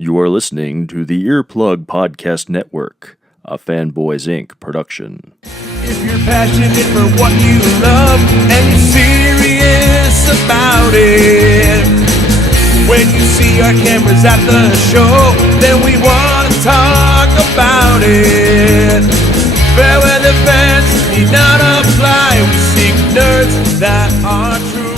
You are listening to the Earplug Podcast Network, a Fanboys Inc. production. If you're passionate for what you love and you're serious about it, when you see our cameras at the show, then we want to talk about it. Fair weather fans need not apply. We seek nerds that are true.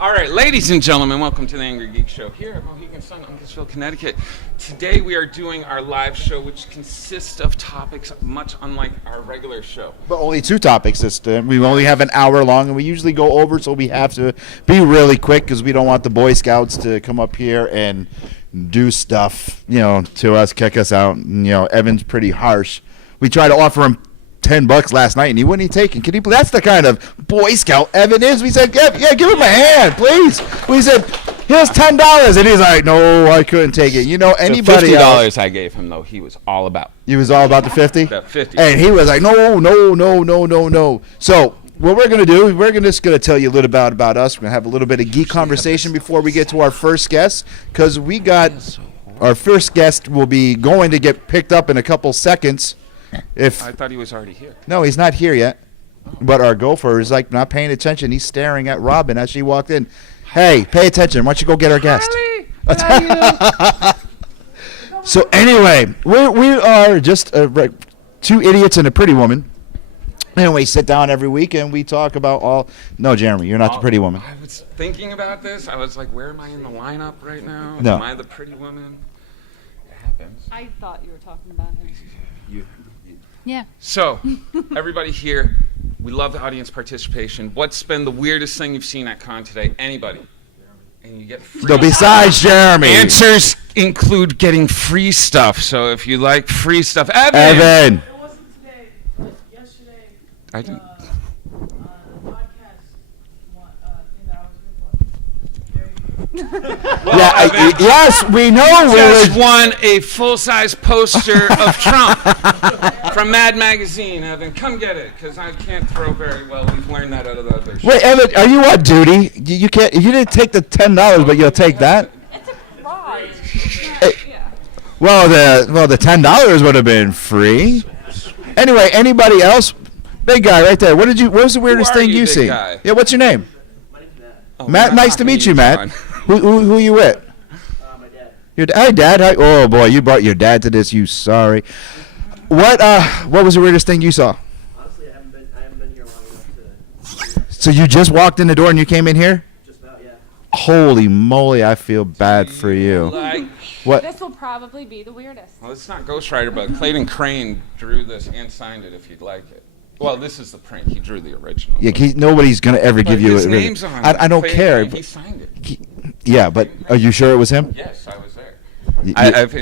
All right, ladies and gentlemen, welcome to the Angrygeeks show here at Mohegan Sun, Uncasville, Connecticut. Today we are doing our live show, which consists of topics much unlike our regular show. But only two topics this time. We only have an hour long, and we usually go over, so we have to be really quick because we don't want the Boy Scouts to come up here and do stuff, to us, kick us out. And, Evan's pretty harsh. We tried to offer him $10 last night, and he wouldn't take it. Can you? That's the kind of Boy Scout Evan is. We said, yeah, give him a hand, please. We said, here's $10, and he's like, no, I couldn't take it. Anybody the $50 else, I gave him, though, he was all about. He was all about the 50? That 50. And he was like, no. So what we're going to do, we're just going to tell you a little bit about us. We're going to have a little bit of geek conversation before we get to our first guest, because we got our first guest will be going to get picked up in a couple seconds. I thought he was already here. No, he's not here yet. But our gopher is not paying attention. He's staring at Robin as she walked in. Hey, pay attention. Why don't you go get our guest? So anyway, we are just two idiots and a pretty woman. And we sit down every week and we talk about all. No, Jeremy, you're not the pretty woman. I was thinking about this. I was like, where am I in the lineup right now? No. Am I the pretty woman? It happens. I thought you were talking about him. Yeah. So, everybody here, we love the audience participation. What's been the weirdest thing you've seen at con today? Anybody? And you get free. No, besides Jeremy. Answers include getting free stuff. So if you like free stuff, Evan. It wasn't today. It was yesterday. I didn't. The podcast thing that I was here for. Yes, we know. Just won a full-size poster of Trump from Mad Magazine. Evan, come get it, because I can't throw very well. We've learned that out of the other show. Wait, Evan, are you on duty? You can't. You didn't take the $10, but you'll take that. It's a prize. Yeah. Well, the $10 would have been free. Anyway, anybody else? Big guy right there. What was the weirdest thing you see? Guy? Yeah, what's your name? My name's Matt. Oh, Matt, nice to meet you, Matt. John. Who you with? My dad. Hi, Dad. Hi. Oh boy, you brought your dad to this. You sorry. What was the weirdest thing you saw? Honestly, I haven't been here long enough to. So you just walked in the door and you came in here? Just about, yeah. Holy moly, I feel bad for you. What? This will probably be the weirdest. Well, it's not Ghost Rider, but Clayton Crane drew this and signed it if you'd like it. Well, this is the print. He drew the original. Yeah, nobody's gonna ever give you his it. name's on it. I don't Clayton care. Crane, he signed it. Yeah, but are you sure it was him? Yes, I was there. If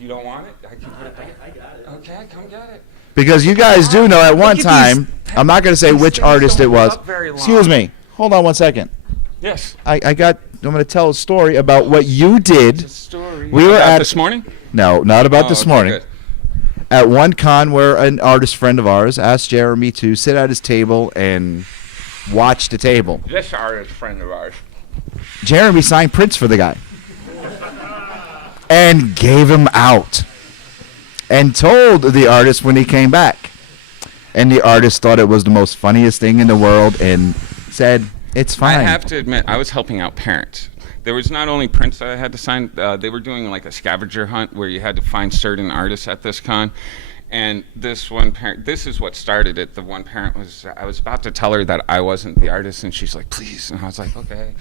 you don't want it, I can put it back. I got it. Okay, come get it. Because you guys do know at one Look at time, these I'm not going to say these which things artist don't it was. hold up very long. Excuse me. Hold on one second. Yes. I'm going to tell a story about what you did. It's a story. We were About at this morning? No, not about this okay, morning. good. At one con where an artist friend of ours asked Jeremy to sit at his table and watch the table. This artist friend of ours. Jeremy signed prints for the guy and gave him out and told the artist when he came back. And the artist thought it was the most funniest thing in the world and said, it's fine. I have to admit, I was helping out parents. There was not only prints that I had to sign, they were doing like a scavenger hunt where you had to find certain artists at this con. And this one parent, this is what started it. The one parent I was about to tell her that I wasn't the artist, and she's like, please. And I was like, okay.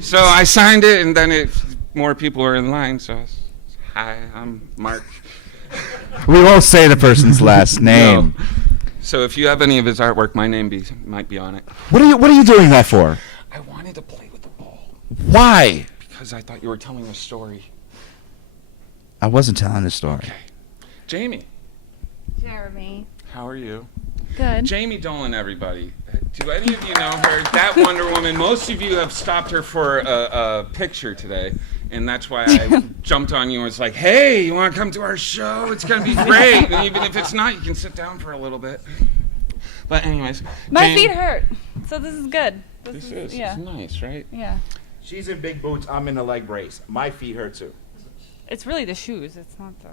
So I signed it, and then more people were in line. So I was, hi, I'm Mark. We won't say the person's last name. No. So if you have any of his artwork, my name might be on it. What are you doing that for? I wanted to play with the ball. Why? Because I thought you were telling a story. I wasn't telling a story. Okay. Jamie, Jeremy. how are you? Good. Jamie Dolan, everybody. Do any of you know her? That Wonder Woman. Most of you have stopped her for a picture today, and that's why I jumped on you and was like, hey, you want to come to our show? It's going to be great. And even if it's not, you can sit down for a little bit. But anyways. My feet hurt, so this is good. This is yeah. nice, right? Yeah. She's in big boots. I'm in a leg brace. My feet hurt too. It's really the shoes. It's not the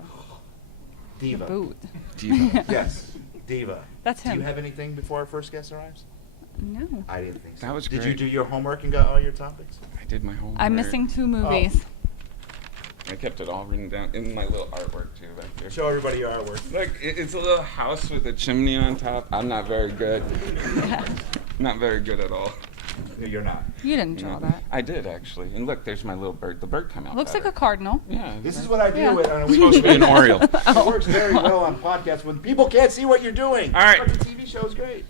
Diva. boot. Diva. Yes, Diva. That's Do him. you have anything before our first guest arrives? No. I didn't think so. That was Did great. you do your homework and got all your topics? I did my homework. I'm missing 2 movies. I kept it all written down in my little artwork too back there. Show everybody your artwork. Look, it's a little house with a chimney on top. I'm not very good. Not very good at all. You're not. You didn't draw that. I did actually. And look, there's my little bird. The bird come out. Looks like better. a cardinal. Yeah. This is what I deal Yeah. with on a supposed to be weekly an Oriole. It works very well on podcasts when people can't see what you're doing. All right. But the TV show is great.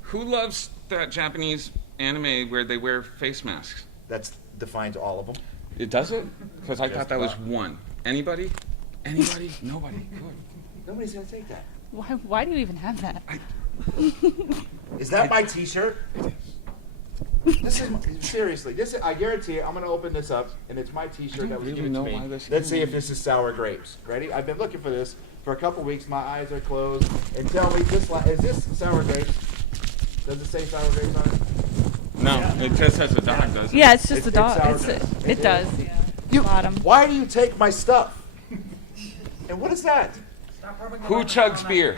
Who loves that Japanese anime where they wear face masks? That defines all of them. It does it? Because I Just thought that was about. one. Anybody? Anybody? Nobody. Good. Nobody's gonna take that. Why do you even have that? Is that my T-shirt? This is seriously. I guarantee you. I'm gonna open this up, and it's my T-shirt don't that was really given to know me. why this Let's see came if this is sour grapes. Ready? I've been looking for this for a couple weeks. My eyes are closed. And tell me, is this sour grapes? Does it say sour grapes on it? No, it just has a dog, doesn't it? Yeah, it's just It's a dog. sour It's grapes. it does. Yeah. Bottom. Why do you take my stuff? And what is that? Who chugs beer?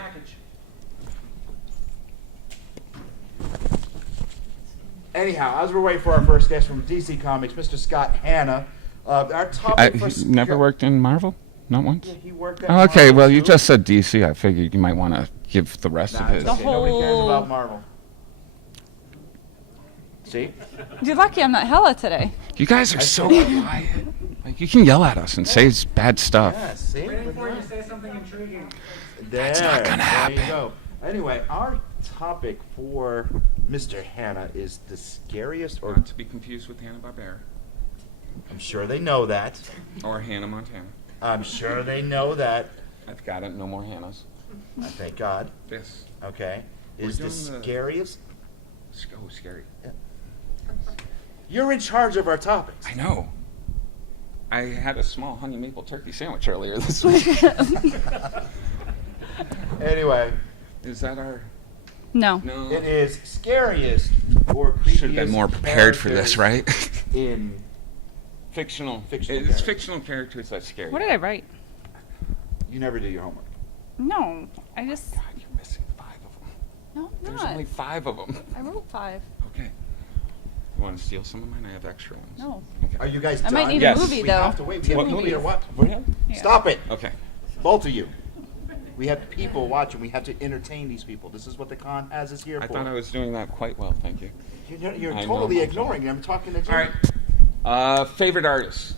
Anyhow, as we're waiting for our first guest from DC Comics, Mr. Scott Hanna, our topic for Never worked in Marvel? Not once? Yeah, he worked at Oh, okay, Marvel, well, you too. just said DC. I figured you might want to give the rest of Nah, his. it's okay. Nobody cares whole- about Marvel. See? You're lucky I'm not hella today. You guys are so quiet. Like, you can yell at us and say bad stuff. Yeah, see? Waiting for you to say something intriguing. That's not gonna There happen. you go. Anyway, our topic for Mr. Hanna is the scariest, or Not to be confused with Hanna-Barbera I'm sure they know that. or Hannah Montana. I'm sure they know that. I've got it. No more Hannahs. Thank God. This. Okay. We're Is the doing the- scariest? Oh, scary. You're in charge of our topics. I know. I had a small honey maple turkey sandwich earlier this week. Anyway, Is that our... No. No. it is scariest or creepiest. Should have been more prepared for this, characters right? In Fictional. Fictional It's characters. fictional characters that's scary. What did I write? you never do your homework. No. I just. God, you're missing 5 of them. No, I'm There's not. only 5 of them. I wrote 5. Okay. You want to steal some of mine? I have extra ones. No. Okay. Are you guys I done? might need Yes. a movie We though. have to wait. We have What a movie movie? or what? Yeah. Stop it. Okay. Both of you. We have people watching. We have to entertain these people. This is what the con has us here I for. thought I was doing that quite well, thank you. You're I know totally my ignoring me. I'm talking to Jimmy. All right. Favorite artist?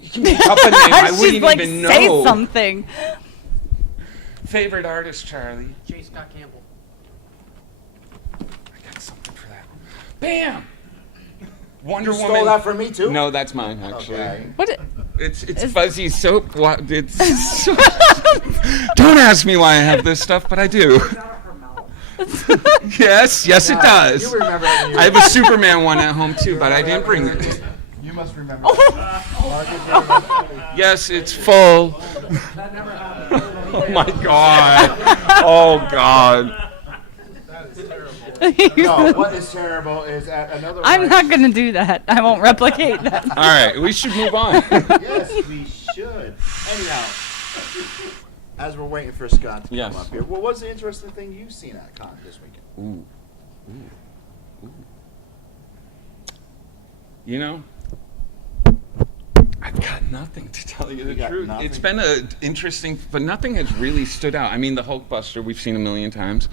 You can make up a name. I She's wouldn't like, even say know. something. Favorite artist, Charlie? J. Scott Campbell. I got something for that. Bam! Wonder You Woman. stole that from me too? No, that's mine actually. Okay. What? It's fuzzy soap. It's. Don't ask me why I have this stuff, but I do. Yes, it does. You remember it when you I have a Superman one at home too, but I didn't bring it. You must remember. Yes, it's full. That never happened. Oh my god. Oh god. No, what is terrible is at another. I'm not gonna do that. I won't replicate that. All right, we should move on. Yes, we should. Anyhow, as we're waiting for Scott to Yes. come up here, what was the interesting thing you've seen at con this weekend? Ooh. You know, I've got nothing to tell you the got truth. nothing? It's been a interesting, but nothing has really stood out. I mean, the Hulkbuster we've seen a million times.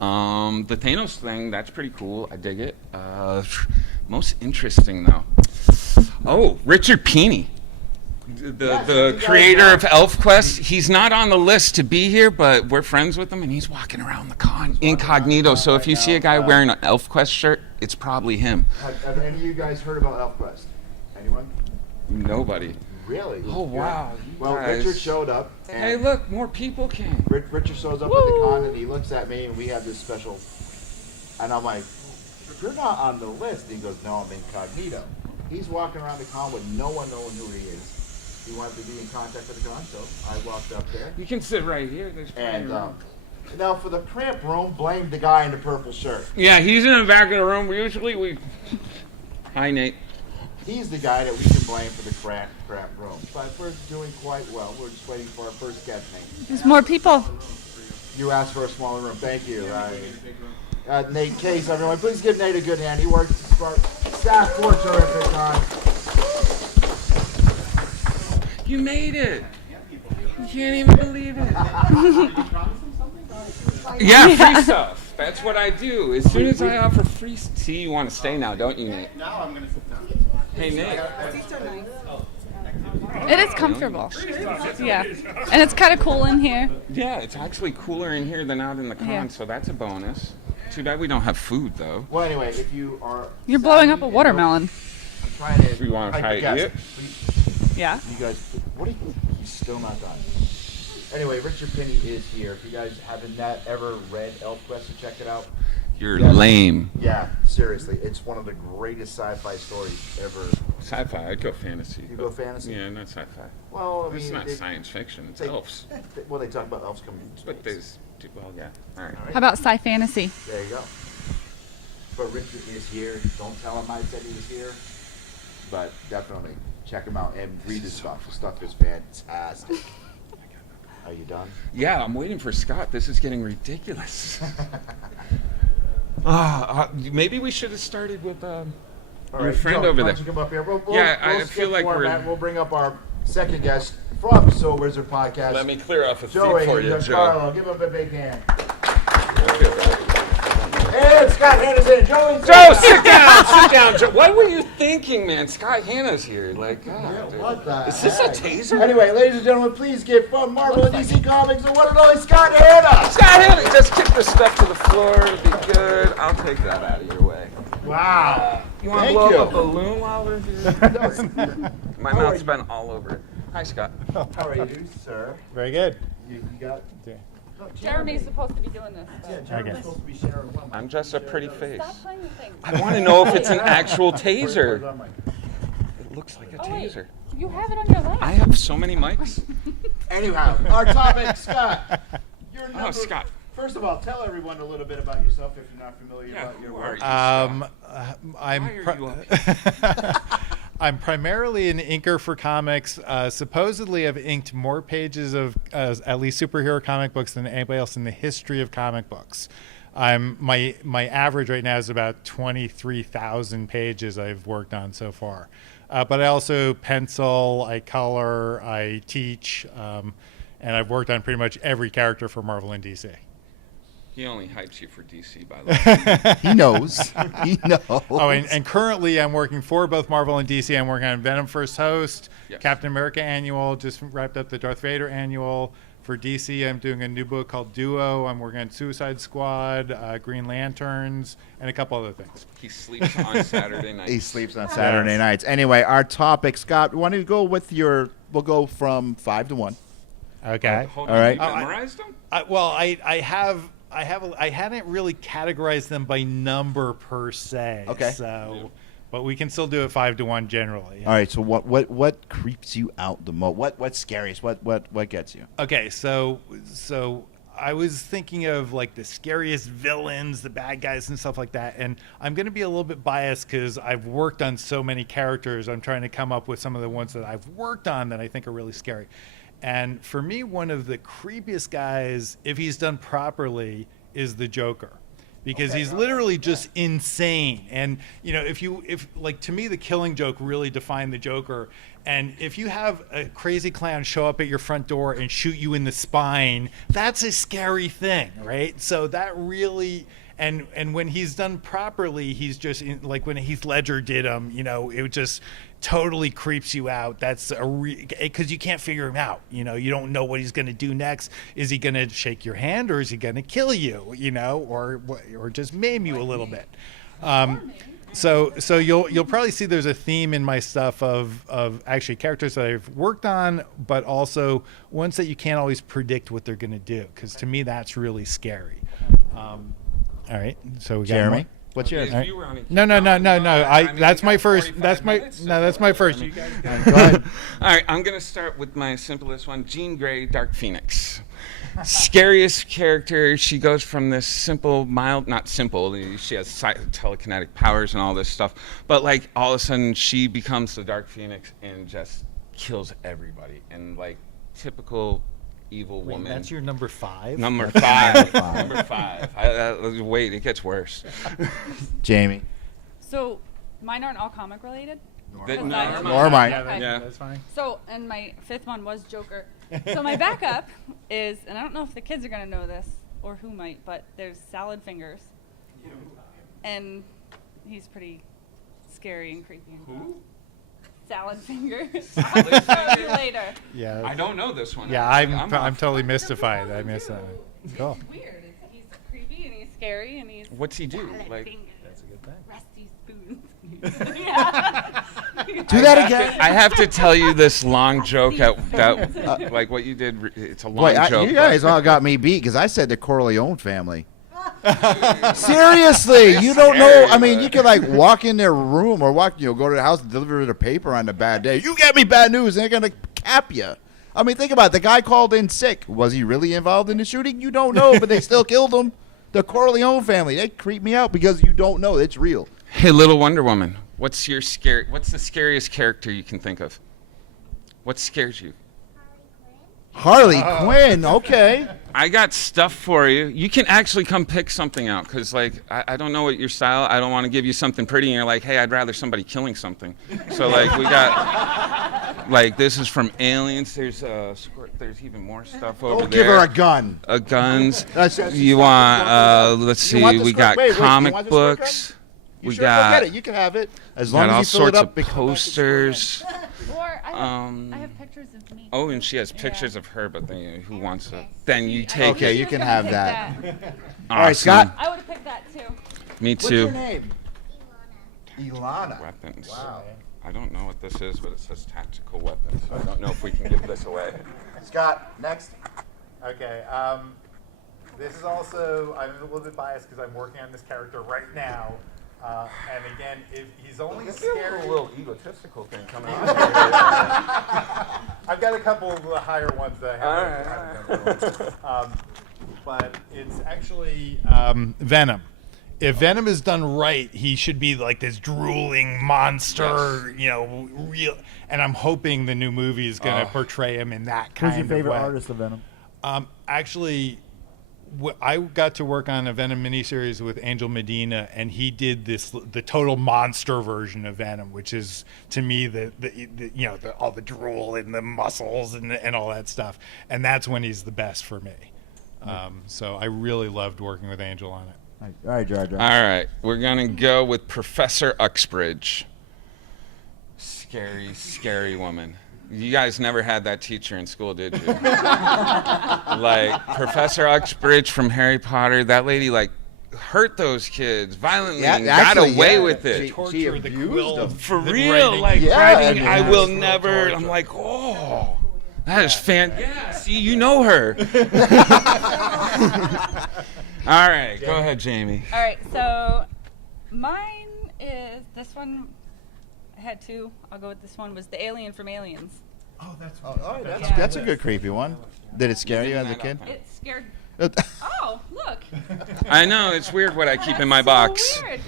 The Thanos thing, that's pretty cool. I dig it. Most interesting though. Oh, Richard Pini. Yes, you The guys creator know. of ElfQuest, he's not on the list to be here, but we're friends with him, and he's walking around the con incognito. So if you see a guy wearing an ElfQuest shirt, it's probably him. Have any of you guys heard about ElfQuest? Anyone? Nobody. Really? Oh, wow, you Well, guys. Richard showed up. And Hey, look, more people came. Richard shows up at the con and he looks at me and we have this special. And I'm like, "You're not on the list." And he goes, "No, I'm incognito." He's walking around the con with no one knowing who he is. He wanted to be in contact with the con, so I walked up there. You can sit right here. There's plenty And of room. Now for the cramp room, blame the guy in the purple shirt. Yeah, he's in the back of the room. Usually we... Hi, Nate. He's the guy that we can blame for the cramp room. But we're doing quite well. We're just waiting for our first guest, Nate. There's more people. You asked for a smaller room. Thank you. Nate Case, everyone. Please give Nate a good hand. He works for staff for TERRIFICON. You made it. You can't even believe it. Yeah, free stuff. That's what I do. As soon as I offer free... See, you want to stay now, don't you, Nate? Now I'm going to sit down. Hey, Nate. It is comfortable. Yeah. And it's kind of cool in here. Yeah, it's actually cooler in here than out in the con, so that's a bonus. Too bad we don't have food, though. Well, anyway, if you are... You're blowing up a watermelon. I'm trying to... If you want to try it, Yeah. You guys... What are you... He's still not done. Anyway, Richard Penny is here. If you guys haven't ever read ElfQuest, so check it out. You're lame. Yeah, seriously. It's one of the greatest sci-fi stories ever. Sci-fi, I'd go fantasy. You go fantasy? Yeah, not sci-fi. Well, I mean... It's not science fiction, it's elves. Well, they talk about elves coming in space. But there's... Well, yeah. All right. How about sci-fantasy? There you go. But Richard is here. Don't tell him I said he was here. But definitely check him out and read his stuff. His stuff is fantastic. Are you done? Yeah, I'm waiting for Scott. This is getting ridiculous. Maybe we should have started with your friend Joe, over why there. don't you come up here? We'll I skip feel like format. we're... We'll bring up our second guest from Soul Wizard Podcast. Let me clear off a seat Joey for you, Joe. Dicarlo. Give him a big hand. And Scott Hanna's in. Joey, Sit down, Joe. What were you thinking, man? Scott Hanna's here. Like, God, dude. What the Is this a heck? taser? Anyway, ladies and gentlemen, please give from Marvel and DC Comics the one and only Scott Hanna. Scott Hanna, just kick the stuff to the floor. It'll be good. I'll take that out of your way. Wow. You want to Thank blow you. up a balloon while we're here? My mouth's been all over it. Hi, Scott. How are you, sir? Very good. You got... Jeremy's supposed to be doing this. Yeah, Jeremy's supposed to be sharing one. I'm just a pretty face. Stop playing with things. I want to know if it's an actual taser. It looks like a Oh, wait. taser. You have it on your lap. I have so many mics. Anyhow, our topic, Scott. Your number, Scott. First of all, tell everyone a little bit about yourself if you're not familiar Yeah, about your who are work. you, Scott? I'm Why are you up I'm primarily an inker for comics. Supposedly, I've inked more pages of at least superhero comic books than anybody else in the history of comic books. My average right now is about 23,000 pages I've worked on so far. But I also pencil, I color, I teach, and I've worked on pretty much every character for Marvel and DC. He only hypes you for DC, by the way. He knows. He knows. Oh, and currently I'm working for both Marvel and DC. I'm working on Venom First Host, Yes. Captain America Annual, just wrapped up the Darth Vader Annual. For DC, I'm doing a new book called Duo. I'm working on Suicide Squad, Green Lanterns, and a couple other things. He sleeps on Saturday night. He sleeps on Saturday nights. Anyway, our topic, Scott, why don't you go with your... We'll go from 5 to 1. Okay. Hold All on, right. you memorized them? I hadn't really categorized them by number per se. Okay. So, but we can still do it 5 to 1 generally. All right, so what creeps you out the most? What's scariest? What gets you? Okay, so I was thinking of like the scariest villains, the bad guys and stuff like that. And I'm going to be a little bit biased because I've worked on so many characters. I'm trying to come up with some of the ones that I've worked on that I think are really scary. And for me, one of the creepiest guys, if he's done properly, is the Joker. Because he's literally just insane. And, you know, if like, to me, the Killing Joke really defined the Joker. And if you have a crazy clown show up at your front door and shoot you in the spine, that's a scary thing, right? So that really... And when he's done properly, he's just like when Heath Ledger did him, you know, it just totally creeps you out. That's because you can't figure him out. You know, you don't know what he's going to do next. Is he going to shake your hand or is he going to kill you? You know, or just maim you a little bit. So you'll probably see there's a theme in my stuff of actually characters that I've worked on, but also ones that you can't always predict what they're going to do. Because to me, that's really scary. All right, so we got Jeremy, more? what's yours? If you were on a No. That's my first. 45 That's my minutes, no. That's my first. You guys Go ahead. All right, I'm going to start with my simplest one, Jean Grey, Dark Phoenix. Scariest character. She goes from this simple, mild, not simple. She has telekinetic powers and all this stuff, but like all of a sudden she becomes the Dark Phoenix and just kills everybody. And like typical evil Wait, woman. that's your number 5? Number 5. Number 5. Wait, it gets worse. Jamie. So mine aren't all comic related. Nor mine. Okay. Yeah. That's fine. So, and my 5th one was Joker. So my backup is, and I don't know if the kids are gonna know this or who might, but there's Salad Fingers, and he's pretty scary and creepy. And Who? Salad Fingers. I'll show you later. Yeah. I don't know this one. Yeah, actually. I'm off. totally mystified. I missed that one. Cool. It's weird. He's creepy and he's scary and he's What's he do? Salad Like, Fingers. That's a good thing. Rusty spoons. Yeah. Do that again. I have to tell you this long joke that like what you did. It's a long Wait, joke. you guys all got me beat because I said the Corleone family. Seriously, you don't know. Scary, I mean, but- you can like walk in their room or go to their house and deliver the paper on a bad day. You get me bad news, they're gonna cap you. I mean, think about it. The guy called in sick. Was he really involved in the shooting? You don't know, but they still killed him. The Corleone family, they creep me out because you don't know. It's real. Hey, little Wonder Woman. What's the scariest character you can think of? What scares you? Harley Quinn, okay. I got stuff for you. You can actually come pick something out because, like, I don't know what your style. I don't want to give you something pretty, and you're like, hey, I'd rather somebody killing something. So, like, we got, like, this is from Aliens. There's even more stuff over Don't there. give her a gun. Guns. That's- You want? Let's see. You want the We script? got Wait, you comic want the script, books. You We sure? Go got get it. You can have it as got long all as you fill it sorts up. of it can come back and posters. Or I have pictures of me. Oh, and she has pictures of her, but then who wants it? Then you take Okay, it. you can have that. Awesome. All right, Scott. I would have picked that too. Me What's too. your name? Ilana. Weapons. Wow. I don't know what this is, but it says tactical weapons. So I don't know if we can give this away. Scott, next. Okay. This is also, I'm a little bit biased because I'm working on this character right now. And again, if he's only scary. A little egotistical thing coming out. I've got a couple of the higher ones that I haven't. But it's actually Venom. If Venom is done right, he should be like this drooling monster, real. And I'm hoping the new movie is going to portray him in that kind of way. Who's your favorite artist of Venom? Actually, I got to work on a Venom miniseries with Angel Medina, and he did the total monster version of Venom, which is to me all the drool and the muscles and all that stuff, and that's when he's the best for me. So I really loved working with Angel on it. All right, Jar Jar. All right, we're gonna go with Professor Uxbridge. Scary, scary woman. You guys never had that teacher in school, did you? Like Professor Uxbridge from Harry Potter. That lady like hurt those kids violently and got away with it. She abused them. For real, like Yeah, writing, man. I will never. I'm like, oh, that is fantastic. See, you know her. All right, go ahead, Jamie. All right, so mine is this one. I had two. I'll go with this one. Was the alien from Aliens. That's a good creepy one. Did it scare you as a kid? It scared. Oh, look. I know it's weird what I keep in my So box. weird.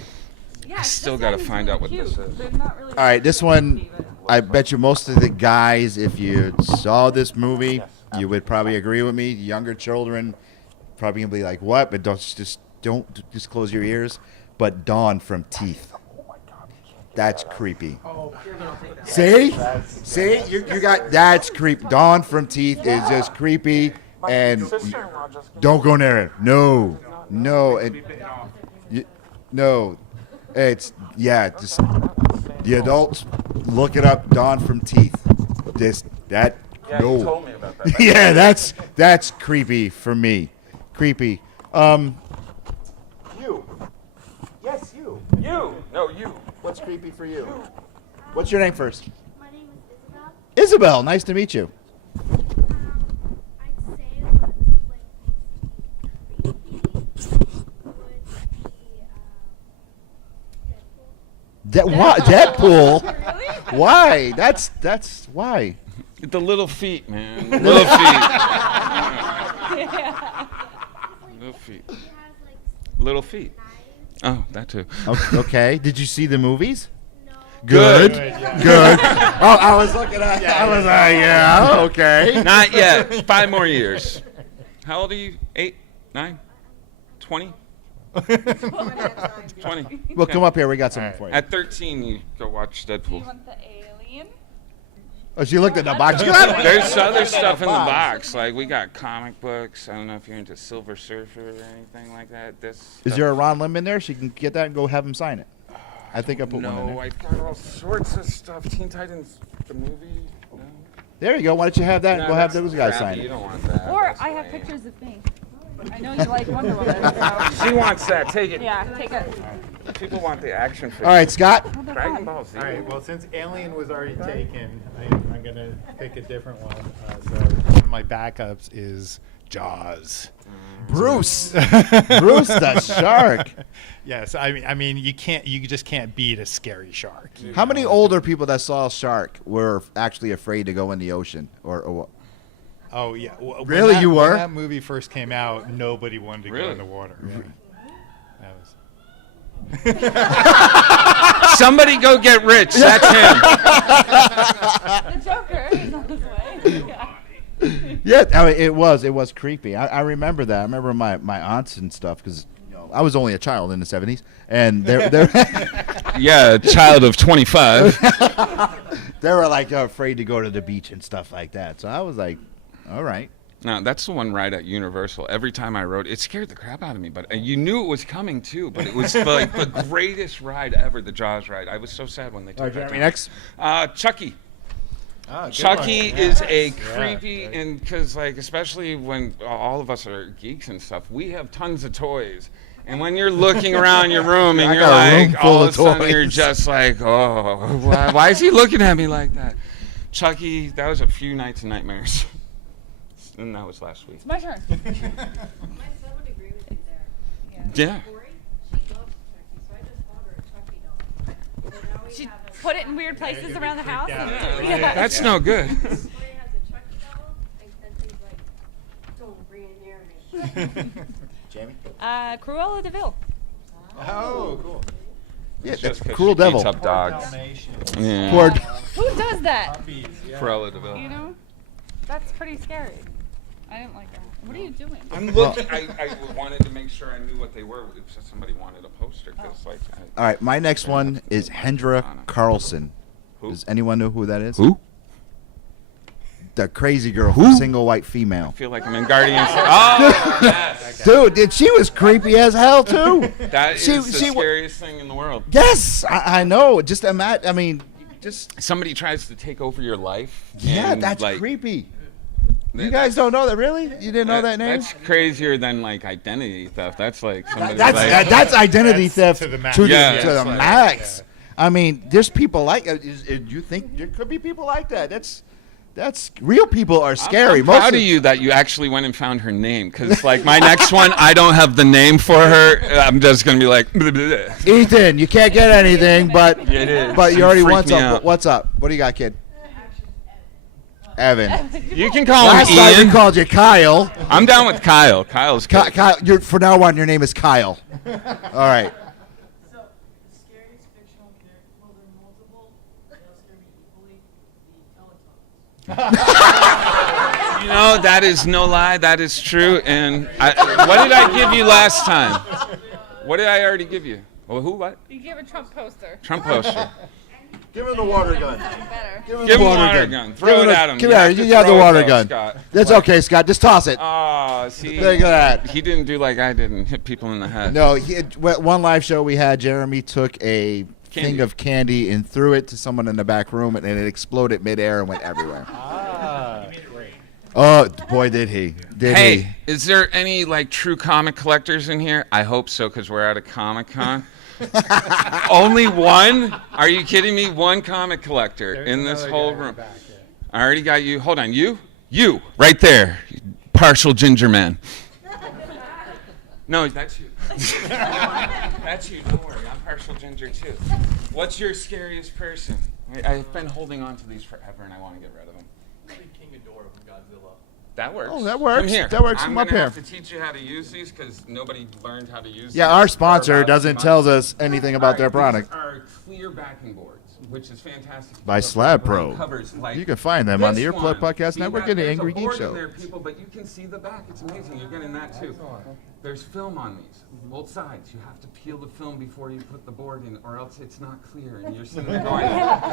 Yeah, I still this gotta one's find out what cute. this is. They're not really All right, this one, I bet you most of the guys, if you saw this movie, you would probably agree with me. Younger children probably gonna be like, "What?" But don't just close your ears. But Dawn from Teeth. That's creepy. See, you got that's creep. Dawn from Teeth is just creepy, and don't go near it. No, no. It's just the adults look it up. Dawn from Teeth. No. You told me about that. Yeah, that's creepy for me. Creepy. You. Yes, you. You. What's creepy for you? What's your name first? My name is Isabel. Isabel. Nice to meet you. I'd say what would be creepy would be Deadpool. Really? Why? That's why. The little feet, man. The little feet. Little feet. He has like Little feet. knives. Oh, that too. Okay. Did you see the movies? No. Good. Good. Oh, I was looking at. I was like, yeah, okay. Not yet. 5 more years. How old are you? 8, 9, 20? 20. Well, come up here. We got something for you. At 13, you go watch Do you Deadpool. want the alien? Oh, she looked at the box. There's other stuff in the box. Like, we got comic books. I don't know if you're into Silver Surfer or anything like that. Is there a Ron Lim in there? She can get that and go have him sign it. I think I put one in No, there. I've got all sorts of stuff. Teen Titans, the movie. No. There you go. Why don't you have that and No, go have that's those guys crappy. sign You it? don't want that. Or That's I have lame. pictures of me. I know you like Wonder Woman. So. She wants that. Take it. Yeah, take it. People want the action figure. All right, Scott. Oh, they're Dragon fun. Ball Z. All right. Well, since Alien was already taken, I'm gonna pick a different one. So one of my backups is Jaws. Bruce. Bruce the shark. Yes, I mean, you just can't beat a scary shark. How many older people that saw a shark were actually afraid to go in the ocean or what? Oh yeah. When Really, you were? When that movie first came out, nobody wanted to go Really? in the water. Yeah. That was. Somebody go get rich. That's him. The Joker is on his way. Yeah. Yeah, I mean, it was creepy. I remember that. I remember my aunts and stuff because I was only a child in the 70s, and they're Yeah, a child of 25. they were like afraid to go to the beach and stuff like that. So I was like, all right. No, that's the one ride at Universal. Every time I rode, it scared the crap out of me. But you knew it was coming too. But it was like the greatest ride ever, the Jaws ride. I was so sad when they took that down. Next. Chucky. Oh, Chucky is a creepy, and because like especially when all of us are geeks and stuff, we have tons of toys. And when you're looking around your room and I you're got a room like, full all of of a sudden toys. you're just like, oh, why is he looking at me like that? Chucky, that was a few nights of nightmares. And that was last week. It's my turn. My son would agree with you there. Yeah. Corey, she loves Chucky, so I just bought her a Chucky doll. So now we She have a put it in weird places around the house. and- Yeah, that's no good. Corey has a Chucky doll, and things like, don't bring it near me. Jamie. Cruella de Vil. Oh, cool. Yeah, Just that's 'cause Cruel she Devil. beats up dogs. Yeah. Poor Who does that? Cruella de Vil. You know? That's pretty scary. I didn't like that. What are you doing? I'm looking. I wanted to make sure I knew what they were. If somebody wanted a poster, because like. All right, my next one is Hendra Carlson. Who? Does anyone know who that is? Who? The crazy girl, who's single white female. I feel like I'm in Guardians. Oh, yes. Dude, she was creepy as hell too. That is She- the she wa- scariest thing in the world. Yes, I know. Just imagine. I mean, just Somebody tries to take over your life. yeah, and, that's like, creepy. You that- guys don't know that, really? You didn't know that name? That's crazier than like identity theft. That's like somebody That's identity theft to the max. to the, Yeah, to the that's like- max. I mean, there's people like you think there could be people like that? That's real people are scary. I'm proud of you that you actually went and found her name, because like my next one, I don't have the name for her. I'm just gonna be like, bleh, bleh. Ethan, you can't get anything, but It is. but you You already freaked want me some. out. What's up? What do you got, kid? Evan. You can call Last him time we Ian. called you Kyle. I'm down with Kyle. Kyle's good. Kyle, for now on, your name is Kyle. All right. So, the scariest fictional character, well, there are multiple, they'll scare me equally, the Teletubbies. You know, that is no lie. That is true. And what did I give you last time? What did I already give you? Well, who? What? You gave a Trump poster. Trump poster. Give him the water gun. Better. Give him Give him a water gun. Throw it at him. Give it. You have the throw it, water though, gun. Scott. That's okay, Scott. Just toss it. Oh, see. Look at that. He didn't do like I did and hit people in the head. No, one live show we had, Jeremy took a Candy. thing of candy and threw it to someone in the back room, and it exploded midair and went everywhere. Oh, boy, did he. Did Hey, he. is there any like true comic collectors in here? I hope so, because we're at a Comic-Con. Only one? Are you kidding me? One comic collector in this whole room. I already got you. Hold on. You, right there. Partial ginger man. No, that's you. That's you. Don't worry. I'm partial ginger too. What's your scariest person? I've been holding on to these forever, and I want to get rid of them. King Ghidorah from Godzilla. That works. Oh, that works. Come here. That works. I'm Come up gonna here. have to teach you how to use these because nobody learned how to use Yeah, them our for sponsor about doesn't 2 months. tell us anything about their All product. These are clear backing boards, which is fantastic. By The Slab brain Pro. covers, like, You can find them on the this Earplug one. Podcast See Network that? and the There's a Angry Geek board in Show. there, people, but you can see the back. It's amazing. You're getting that too. There's film on these, both sides. You have to peel the film before you put the board in, or else it's not clear. And you're sitting there going,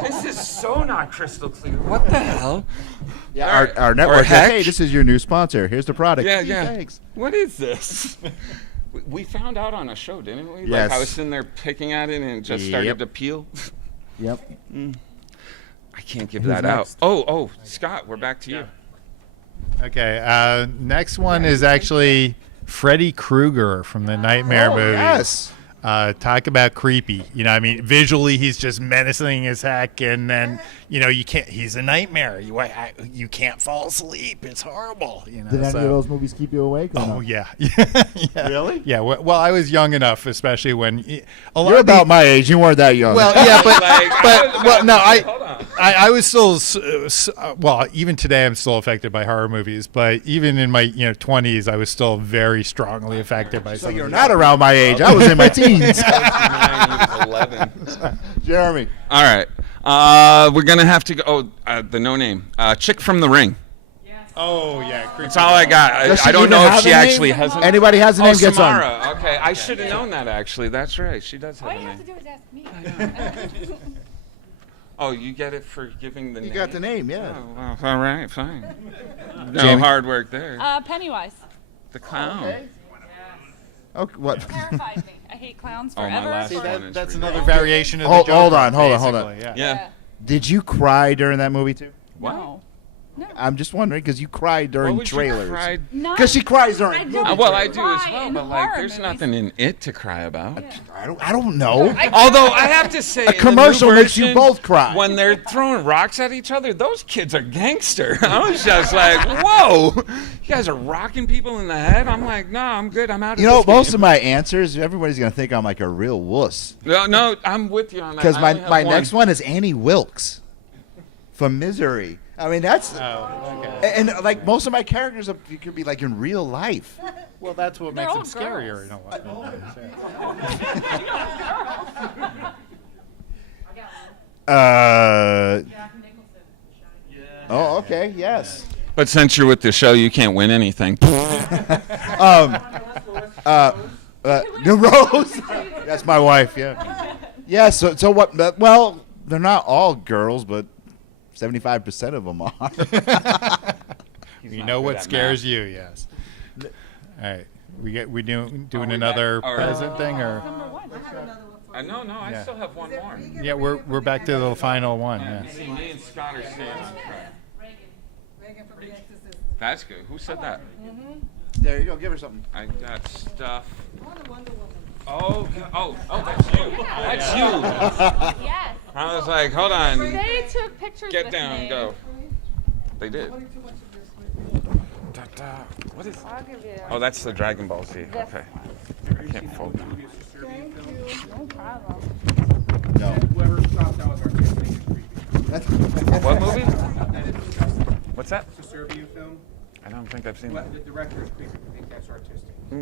"This is so not crystal clear. What the hell?" Yeah, Or- our or network says, heck. hey, this is your new sponsor. Here's the product. Yeah, Gee, yeah. Thanks. What is this? We found out on a show, didn't we? Yes. Like I was sitting there picking at it and it just started Yep. to peel. Yep. I can't give Who's that next? out. Oh, Scott, we're back to you. Okay. Next one is actually Freddy Krueger from the Nightmare movies. Yes. Talk about creepy. You know, I mean, visually he's just menacing as heck, and then you can't. He's a nightmare. You can't fall asleep. It's horrible. You know. Did any so- of those movies keep you awake? Or Oh no? yeah. Yeah. Really? Yeah. Well, I was young enough, especially when a lot You're of the- about my age. You weren't that young. Well, yeah, but Like, I but was about well, to no, say, hold on. I was still well, even today I'm still affected by horror movies, but even in my 20s I was still very strongly affected by so some you're of not around my age. I was in my teens. 11. Jeremy. All right. We're going to have to go. The no name. Chick from the Ring. Oh yeah, creepy. That's all I got. Does she I don't even know if have she a name? actually has a name. Anybody has a name gets on. Samara. Okay, I should have known that actually. That's right. She does have All a you have to name. do is ask me. Oh, you get it for giving the You name? got the name, yeah. Oh, well, all right, fine. No Jamie? hard work there. Pennywise. The clown. Okay, what? Terrified me. I hate clowns Oh, my forever. last See, one is that's really another good. variation of Hold- the hold Joker, on, hold on. basically, Yeah. Did you cry during that movie too? No. No. I'm just wondering because you cried What during would trailers. you cry? Not- Because she cries I during. don't Well, I do as cry well, in but like, horror there's movies. nothing in it to cry about. I don't know. Although I have to say, A commercial makes you both cry. when they're throwing rocks at each other. Those kids are gangster. I was just like, whoa, you guys are rocking people in the head. I'm like, no, I'm good. I'm out of You know, this most game. of my answers, everybody's gonna think I'm like a real wuss. No, I'm with you on that. Because I my only have my next one is Annie Wilkes from Misery. I mean, that's Oh, okay. and like most of my characters, you could be like in real life. Well, that's what They're makes all it scarier. girls. You know what? Jack Nicholson. Shining. Oh, okay, yes. But since you're with the show, you can't win anything. The Rose. That's my wife. Yeah. Yeah. So what? Well, they're not all girls, but 75% of them are. You not know good what at scares math. you? Yes. All right. We doing we another back? Or- present thing or? Number one. No, I Yeah. still have one more. Yeah, we're back to the final one. Yeah. See, me and Scott are staying on track. Reagan from The Exorcist. That's good. Who said that? There you go. Give her something. I got stuff. Wonder Woman. Oh, that's you. That's you. Yes. I was like, hold on. They took pictures Get with down, me. go. They did. Putting too much of this. What is? I'll give you Oh, that's the Dragon Ball Z. this Okay. one. I can't fold that. Thank you. No problem. No. Whoever stopped that was artistic is creepy. What movie? That is disgusting. What's that? It's a Serbian film. I don't think I've seen that. But the director is creepy. I think that's artistic. All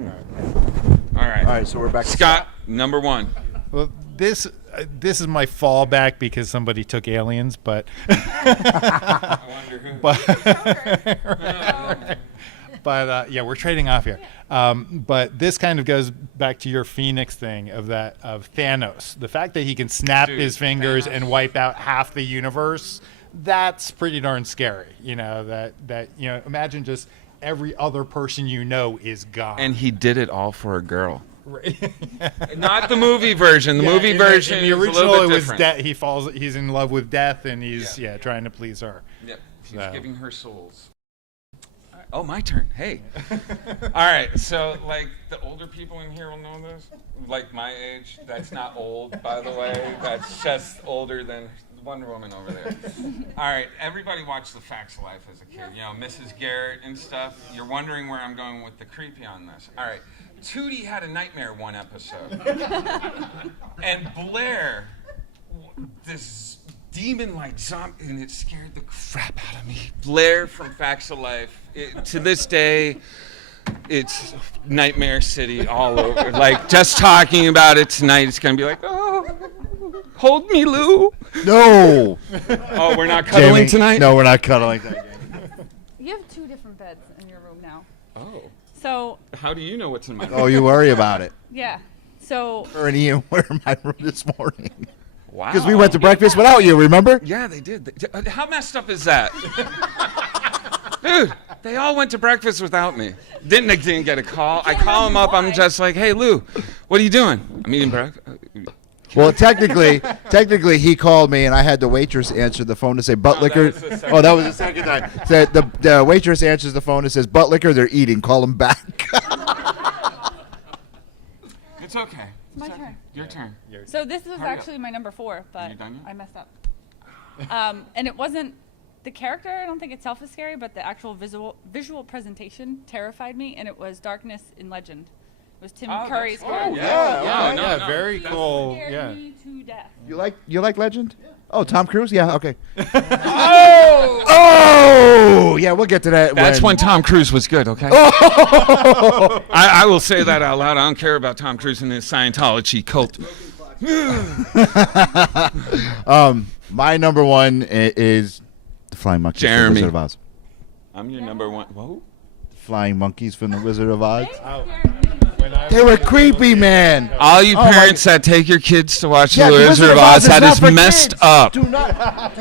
right. All right. So we're back. to Scott, number one. Well, this is my fallback because somebody took aliens, but I wonder who. but yeah, we're trading off here. But this kind of goes back to your Phoenix thing of Thanos. The fact that he can snap Dude, his fingers Thanos. and wipe out half the universe, that's pretty darn scary. You know, that imagine just every other person you know is gone. And he did it all for a girl. Not the movie version. The Yeah, movie in version in the is a original, little bit it was different. he's in love with death, and he's Yeah. trying to please her. Yep. She's So. giving her souls. Oh, my turn. Hey. All right. So, like, the older people in here will know this. Like my age. That's not old, by the way. That's just older than Wonder Woman over there. All right. Everybody watched The Facts of Life as a kid. You know, Mrs. Garrett and stuff. You're wondering where I'm going with the creepy on this. All right. Tootie had a nightmare one episode. And Blair, this demon-like zombie, and it scared the crap out of me. Lair from Facts of Life. To this day, it's Nightmare City all over. Like, just talking about it tonight, it's going to be like, oh, hold me, Lou. No. Oh, we're not cuddling Jamie, tonight? No, we're not cuddling tonight. You have 2 different beds in your room now. Oh. So, How do you know what's in my room? Oh, you worry about it. yeah. So, Her and Ian were in my room this morning. Wow. Because we went to breakfast without you, remember? Yeah, they did. How messed up is that? Dude, they all went to breakfast without me. Didn't get a call. I call them up. I'm just like, hey, Lou, what are you doing? I'm eating breakfast. Well, technically, he called me, and I had the waitress answer the phone to say butt liquor. Oh, that was the second time. Said the waitress answers the phone and says butt liquor. They're eating. Call them back. It's okay. my turn. Your turn. So this was Hurry up. actually my number 4, but you done yet? I messed up. And it wasn't the character. I don't think itself is scary, but the actual visual presentation terrified me, and it was Darkness in Legend. It was Tim Curry's character. Yeah, very cool. Scared Yeah. me to death. You like Legend? Oh, Tom Cruise? Yeah, okay. Oh! Oh! Yeah, we'll get to that. That's when Tom Cruise was good, okay? I will say that out loud. I don't care about Tom Cruise and his Scientology cult. My number 1 is the Flying Monkeys from Jeremy. the Wizard of Oz. I'm your number 1. Whoa. Flying Monkeys from the Wizard of Oz. When I They were creepy, man. All you Oh, my- parents that take your kids to watch Yeah, The the Wizard of Oz, that not is for messed kids. up. Do not.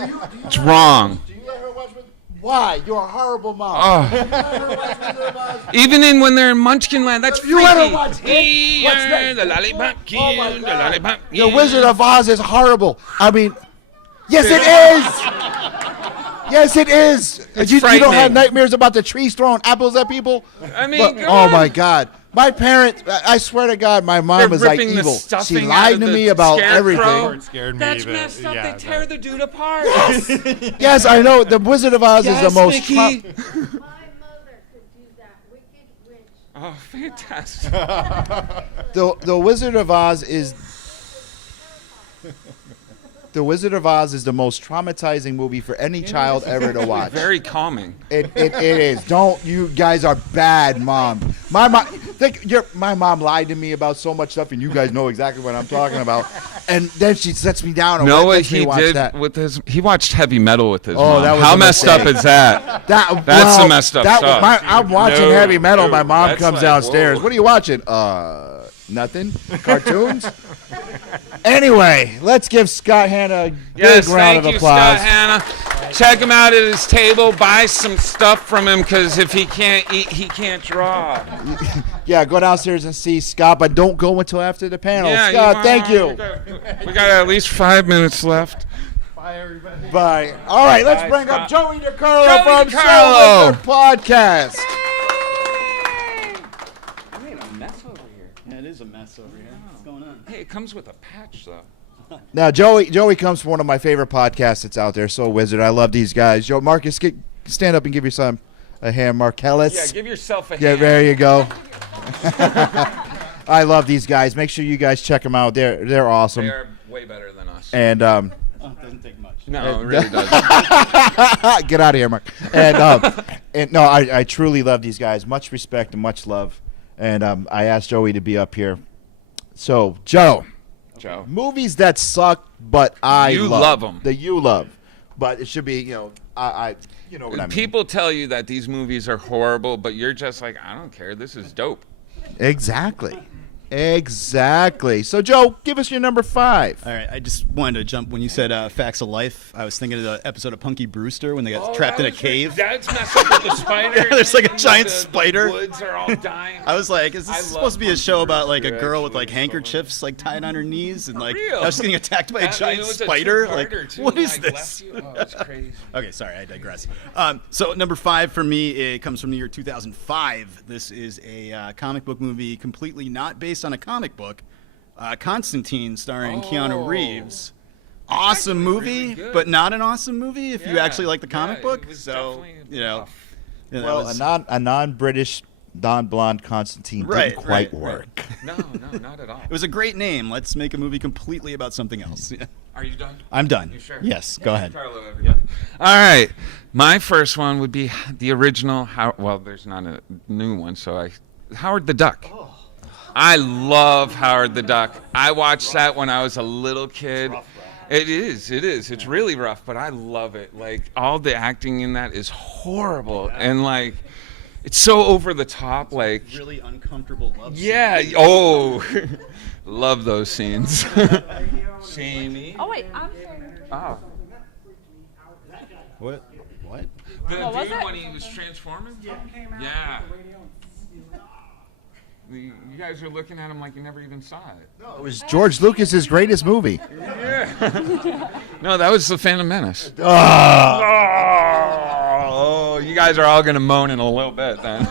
It's wrong. Do you let her watch with? Why? You're a horrible mom. Oh. Even when they're in Munchkin Land, that's freaky. You let her watch it? What's that? The lollipop Oh king, my the God. lollipop The king. Wizard of Oz is horrible. I mean, yes, it is. Yes, it is. It's You don't have frightening. nightmares about the trees throwing apples at people? I mean, But- come oh on. my God. My parents, I swear to God, my mom They're was like ripping the evil. stuffing She out lied of to the me about scarecrow. everything. scared me That's either. messed up. Yeah, They tear the dude apart. Yes, I know. The Wizard of Oz is the most. Mickey. My mother could do that wicked witch. Oh, fantastic. The Wizard of Oz is. The Wizard of Oz is the most traumatizing movie for any child ever to watch. Very calming. It is. Don't, you guys are bad, Mom. My mom, my mom lied to me about so much stuff, and you guys know exactly what I'm talking about. And then she sets me down and Know what lets me he watch did that. with his? He watched heavy metal with his Oh, mom. that was How a messed mistake. up is that? That's That's the messed up stuff. I'm watching No, heavy metal. no, My mom that's comes like, downstairs. whoa. What are you watching? Nothing. Cartoons. Anyway, let's give Scott Hanna a big Yes, round thank of you, applause. Scott Hanna. Check him out at his table. Buy some stuff from him, because if he can't eat, he can't draw. Yeah, go downstairs and see Scott, but don't go until after the panel. Yeah, Scott, thank you. We got at least 5 minutes left. Bye, everybody. Bye. All right, let's Bye, bring up Scott. Joey Dicarlo Joey from Dicarlo. Silver Podcast. I made a mess over here. Yeah, it is a mess over here. What's going on? Hey, it comes with a patch, though. Now, Joey comes from one of my favorite podcasts that's out there, So Wizard. I love these guys. Joe, Marcus, stand up and give your son a hand, Markellis. Yeah, give yourself a Yeah, hand. there you go. I love these guys. Make sure you guys check them out. They're awesome. They are way better than us. And Oh, it doesn't take much. No, it really doesn't. get out of here, Mark. And no, I truly love these guys. Much respect and much love. And I asked Joey to be up here. So, Joe, movies that suck, but You love 'em. That you love, but it should be, I you know what I mean. People tell you that these movies are horrible, but you're just like, I don't care. This is dope. Exactly. So, Joe, give us your number 5. All right, I just wanted to jump when you said Facts of Life. I was thinking of the episode of Punky Brewster when they got trapped in a cave. That's messed up with the spider. Yeah, there's like a and giant the spider. woods are all dying. I was like, is I this love supposed to be a Punky show about like a Brewster, girl with actually. like handkerchiefs like tied on her knees and like real. I was getting attacked by a That- giant it was a spider? two-parter, Like, too, what is like, this? left you- Oh, it's crazy. Okay, sorry, I digress. So number 5 for me, it comes from the year 2005. This is a comic book movie completely not based on a comic book. Constantine, starring Keanu Reeves. Awesome movie, really good. but not an awesome movie if you Yeah, actually like the comic yeah, book. it was So definitely you know, rough. yeah, that Well, was- a non-British, non-blonde Constantine didn't quite work. No, not at all. it was a great name. Let's make a movie completely about something else. Yeah. Are you done? I'm done. You sure? Yes, go ahead. Dicarlo, everybody. All right. My first one would be the original. Well, there's not a new one, so Howard the Duck. Oh. I love Howard the Duck. I watched that when I was a little kid. It is. It's really rough, but I love it. Like, all the acting in that is horrible, and like, it's so over the top. Like, really uncomfortable love. Yeah. Oh, love those scenes. Shamey. Oh wait, I'm sorry. Oh. What? The What was dude it? when he was transforming? Yeah. You guys are looking at him like you never even saw it. No, it was George Lucas's greatest movie. Yeah. No, that was The Phantom Menace. Ah. Oh, you guys are all going to moan in a little bit then.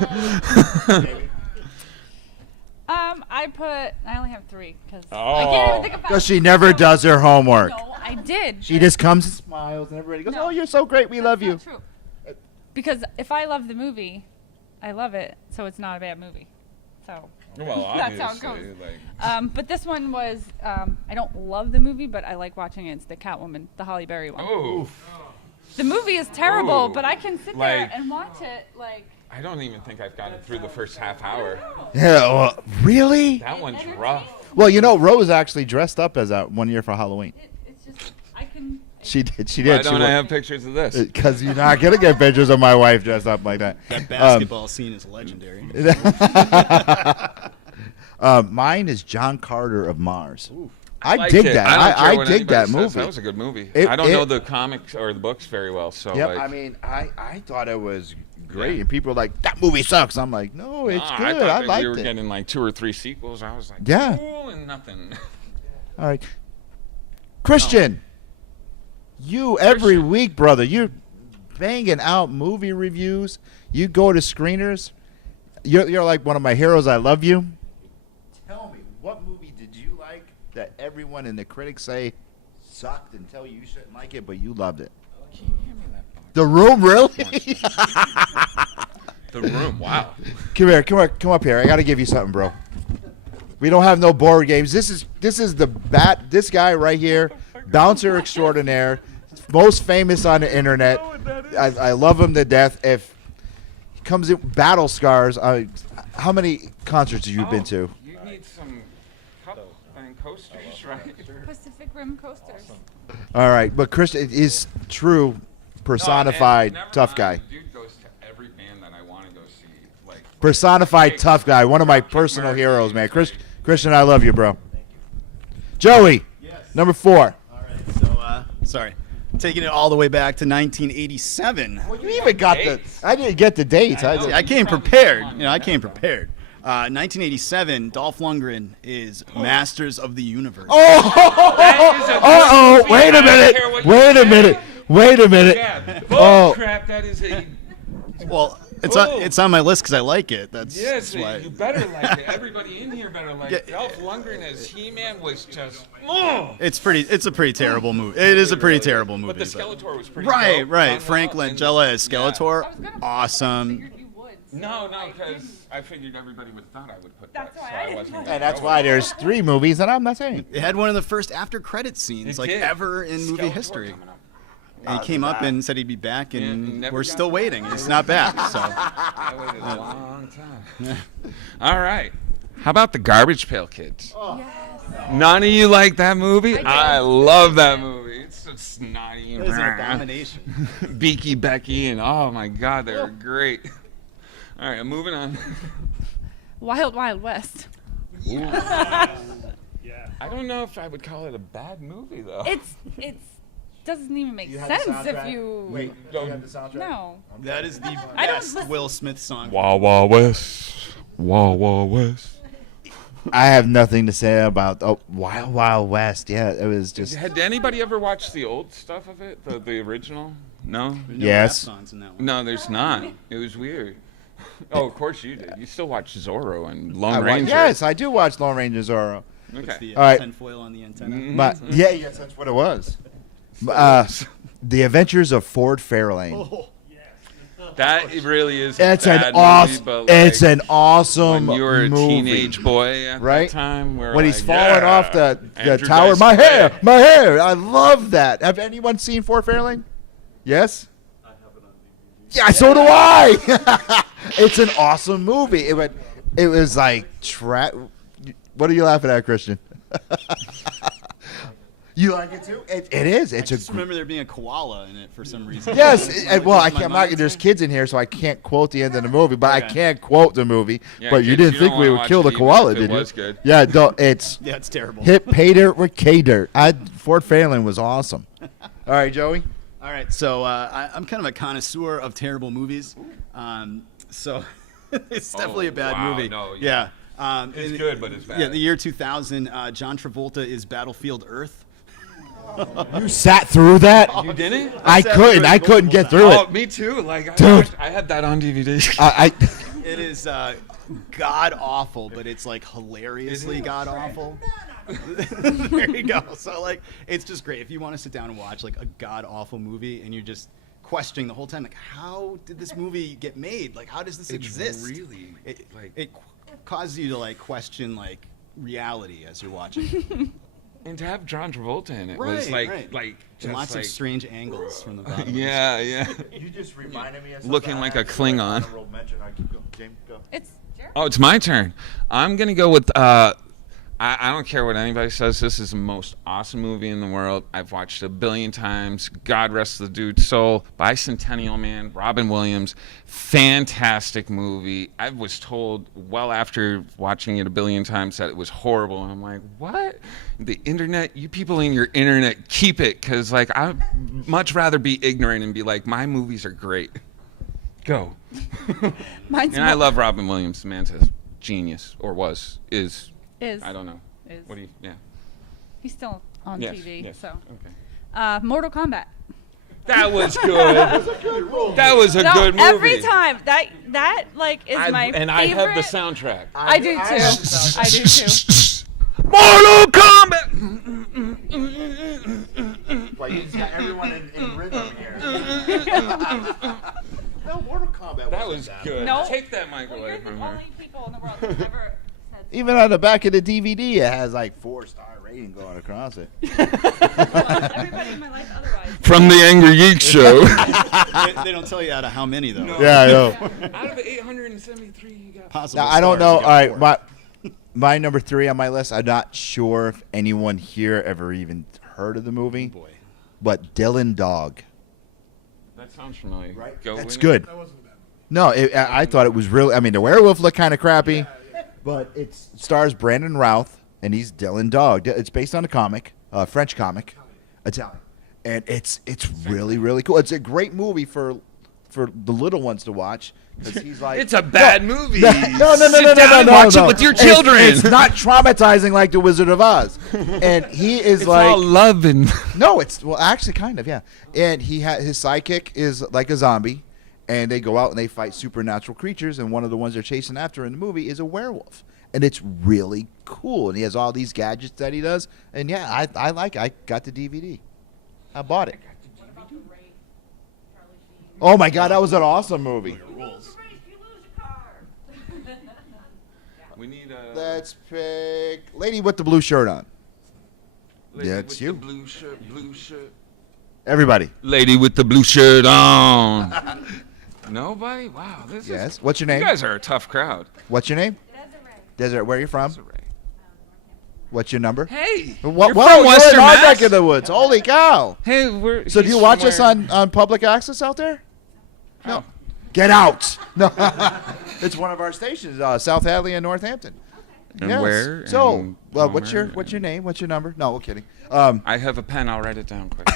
I only have 3 because I Oh. can't even think about. Because she never does her homework. No, I did. She just comes and smiles, and everybody goes, No. "Oh, you're so great. We love you." That's not true. Because if I love the movie, I love it, so it's not a bad movie. So Well, that's how it goes. obviously, But this one was, I don't love the movie, but I like watching it. It's the Catwoman, the Halle Berry one. Oh. The movie is terrible, Ooh. but I can sit there and watch it like. I don't even think I've gotten through the first half hour. Yeah, well, really? That one's rough. Well, you know, Rose actually dressed up as that one year for Halloween. It's just, I can. She did. Why don't I have pictures of this? Because you're not gonna get pictures of my wife dressed up like that. That basketball scene is legendary. Mine is John Carter of Mars. I I dig it. that. I don't care I what dig anybody that says. movie. That was a good movie. It- I don't know it- the comics or the books very well, so Yep. like, I mean, I thought it was great, and people are like, "That movie sucks." I'm like, "No, it's nah, good. I thought I that liked we were it." getting like 2 or 3 sequels. I was like, Yeah. cool and nothing. All right, Christian, you every week, brother, you're banging out movie reviews. You go to screeners. You're like one of my heroes. I love you. Tell me, what movie did you like that everyone and the critics say sucked and tell you shouldn't like it, but you loved it? Can you hand me that box? The Room, really? The Room, wow. Come here, come up here. I got to give you something, bro. We don't have no board games. This is this guy right here, bouncer extraordinaire, most famous on the internet. I love him to death. If he comes in battle scars, how many concerts have you been to? You need some cup and coasters, right? Pacific Rim coasters. All right, but Christian is true personified No, and tough never guy. mind, Dude goes to every band that I want to go see. Like Personified tough guy. One of my personal heroes, man. Christian, I love you, bro. Joey, number 4. All right, so sorry, taking it all the way back to 1987. Well, you even got I didn't get the dates. I came prepared. I came prepared. 1987, Dolph Lundgren is Masters of the Universe. Oh, wait a minute. Yeah, Oh. crap, that is a... Well, it's on my list because I like it. That's why. You better like it. Everybody in here better like it. Dolph Lundgren as He-Man was just... It's a pretty terrible movie. It is a pretty terrible movie. But the Skeletor was pretty Right. dope. Frank Langella as Skeletor, awesome. No, because I figured everybody would thought I would put that, That's why so I I didn't wasn't put gonna And that's go why with it. there's 3 movies that I'm not saying. It had one of the first after credit scenes It like did. ever in movie Skeletor history. coming up. And he came up and said he'd be back, and never we're got still back. waiting. He's not back. So I waited a long time. All right. How about the Garbage Pail Kids? None of you like that movie? I love that movie. It's so snotty. it is an abomination. Beaky Becky, and oh my God, they were great. All right, I'm moving on. Wild Wild West. I don't know if I would call it a bad movie though. It's doesn't even make sense if you. Wait, do you have the soundtrack? No. That is the I don't best listen- Will Smith song. Wild Wild West. Wild Wild West. I have nothing to say about Wild Wild West. Yeah, it was just. Had anybody ever watched the old stuff of it? The original? No? There's no Yes. rap songs in that one. No, there's not. It was weird. Oh, of course you did. You still watch Zorro and Lone Ranger. Yes, I do watch Lone Ranger Zorro. Okay. It's the All right. tinfoil on the antenna. But yes, that's what it was. The Adventures of Ford Fairlane. That it really is. It's a an bad awesome. movie, but, like, It's an awesome when you were a movie. teenage boy at Right? that time, we're when like, he's falling off the Andrew tower. Dice My hair, Clay. my hair. I love that. Have anyone seen Fort Fairlane? Yes. I have it on DVD. Yeah, so do I. It's an awesome movie. It was like What are you laughing at, Christian? You like it too? It is. It's I just remember there being a koala in it for some reason. Yes. Well, I My can't. mind's There's there. kids in here, so I can't quote the end of the movie. But I Okay. can't quote the movie. Yeah, but you kids, didn't you think don't we wanna would watch kill it the even koala, if it did you? was good. Yeah. It's Yeah, it's terrible. hit pay dirt with K dirt. Fort Fairlane was awesome. All right, Joey. All right, so I'm kind of a connoisseur of terrible movies. So it's definitely a bad wow, movie. no, yeah. It's good, but it's bad. Yeah, the year 2000, John Travolta is Battlefield Earth. You sat through that? You didn't? I sat through couldn't. it I couldn't multiple get through Oh, it. me too. Like, Dude. I had that on DVD. It is god awful, but it's like hilariously god awful. There you go. So like, it's just great if you want to sit down and watch like a god awful movie and you're just questioning the whole time, like, how did this movie get made? Like, how does this exist? Really It causes you to like question like reality as you're watching. and to have John Travolta in it was Right, like right. like And just lots like, of strange angles from the bottom. yeah. You just reminded me of Looking like a Klingon. James, go. It's Jared. Oh, it's my turn. I'm gonna go with. I don't care what anybody says. This is the most awesome movie in the world. I've watched it a billion times. God rest the dude's soul. Bicentennial Man, Robin Williams. Fantastic movie. I was told well after watching it a billion times that it was horrible. And I'm like, what? The internet, you people in your internet, keep it. Because, like, I'd much rather be ignorant and be like, my movies are great. Go. Mine's And I love Robin Williams. The man's a genius. Or is. I don't know. Is. What do you? Yeah. He's still on Yes, TV, yes, so. Okay. Mortal Kombat. That was good. That was a No, good movie. every time that like is my favorite. And I have the soundtrack. I do too. I do too. Mortal Kombat. Well, you just got everyone in rhythm here. No, Mortal Kombat. That was good. No. Take that mic Well, away you're the from her. only people in the world who've ever said. Even on the back of the DVD, it has like 4-star rating going across it. Everybody in my life otherwise. From the Angrygeeks show. They don't tell you out of how many though. Yeah, I know. Out of 873, you got. Possible Now, I don't stars, know. you All got right, four. my number 3 on my list. I'm not sure if anyone here ever even heard of the movie, Boy. but Dylan Dog. That sounds familiar. Right? Go That's with good. No, I thought it was really. I mean, the werewolf looked kind of crappy, but it stars Brandon Routh, and he's Dylan Dog. It's based on a comic, French comic, Italian, and it's really really cool. It's a great movie for the little ones to watch because he's like, It's a bad movie. No, Sit down and watch it with your children. It's not traumatizing like The Wizard of Oz, and he is It's like all love and. no, it's actually kind of, yeah. And his sidekick is like a zombie, and they go out and they fight supernatural creatures, and one of the ones they're chasing after in the movie is a werewolf, and it's really cool. And he has all these gadgets that he does, and yeah, I like it. I got the DVD. I bought it. Oh my God, that was an awesome movie. We need a. Let's pick lady with the blue shirt on. Lady Yeah, with it's the you. Blue shirt. Blue shirt. Everybody. Lady with the blue shirt on. Nobody? Wow. This Yes. is. What's your name? You guys are a tough crowd. What's your name? Desiree. Where are you from? Desiree. What's your number? Hey. What? You're Whoa, from you're Western in our Mass? neck of the woods. Holy cow! Hey, we're. So do you watch us on public access out there? No. Get out! No. It's one of our stations, South Hadley and Northampton. And Yes. where? So, And what's your Palmer name? What's your number? No, we're kidding. I have a pen. I'll write it down quick.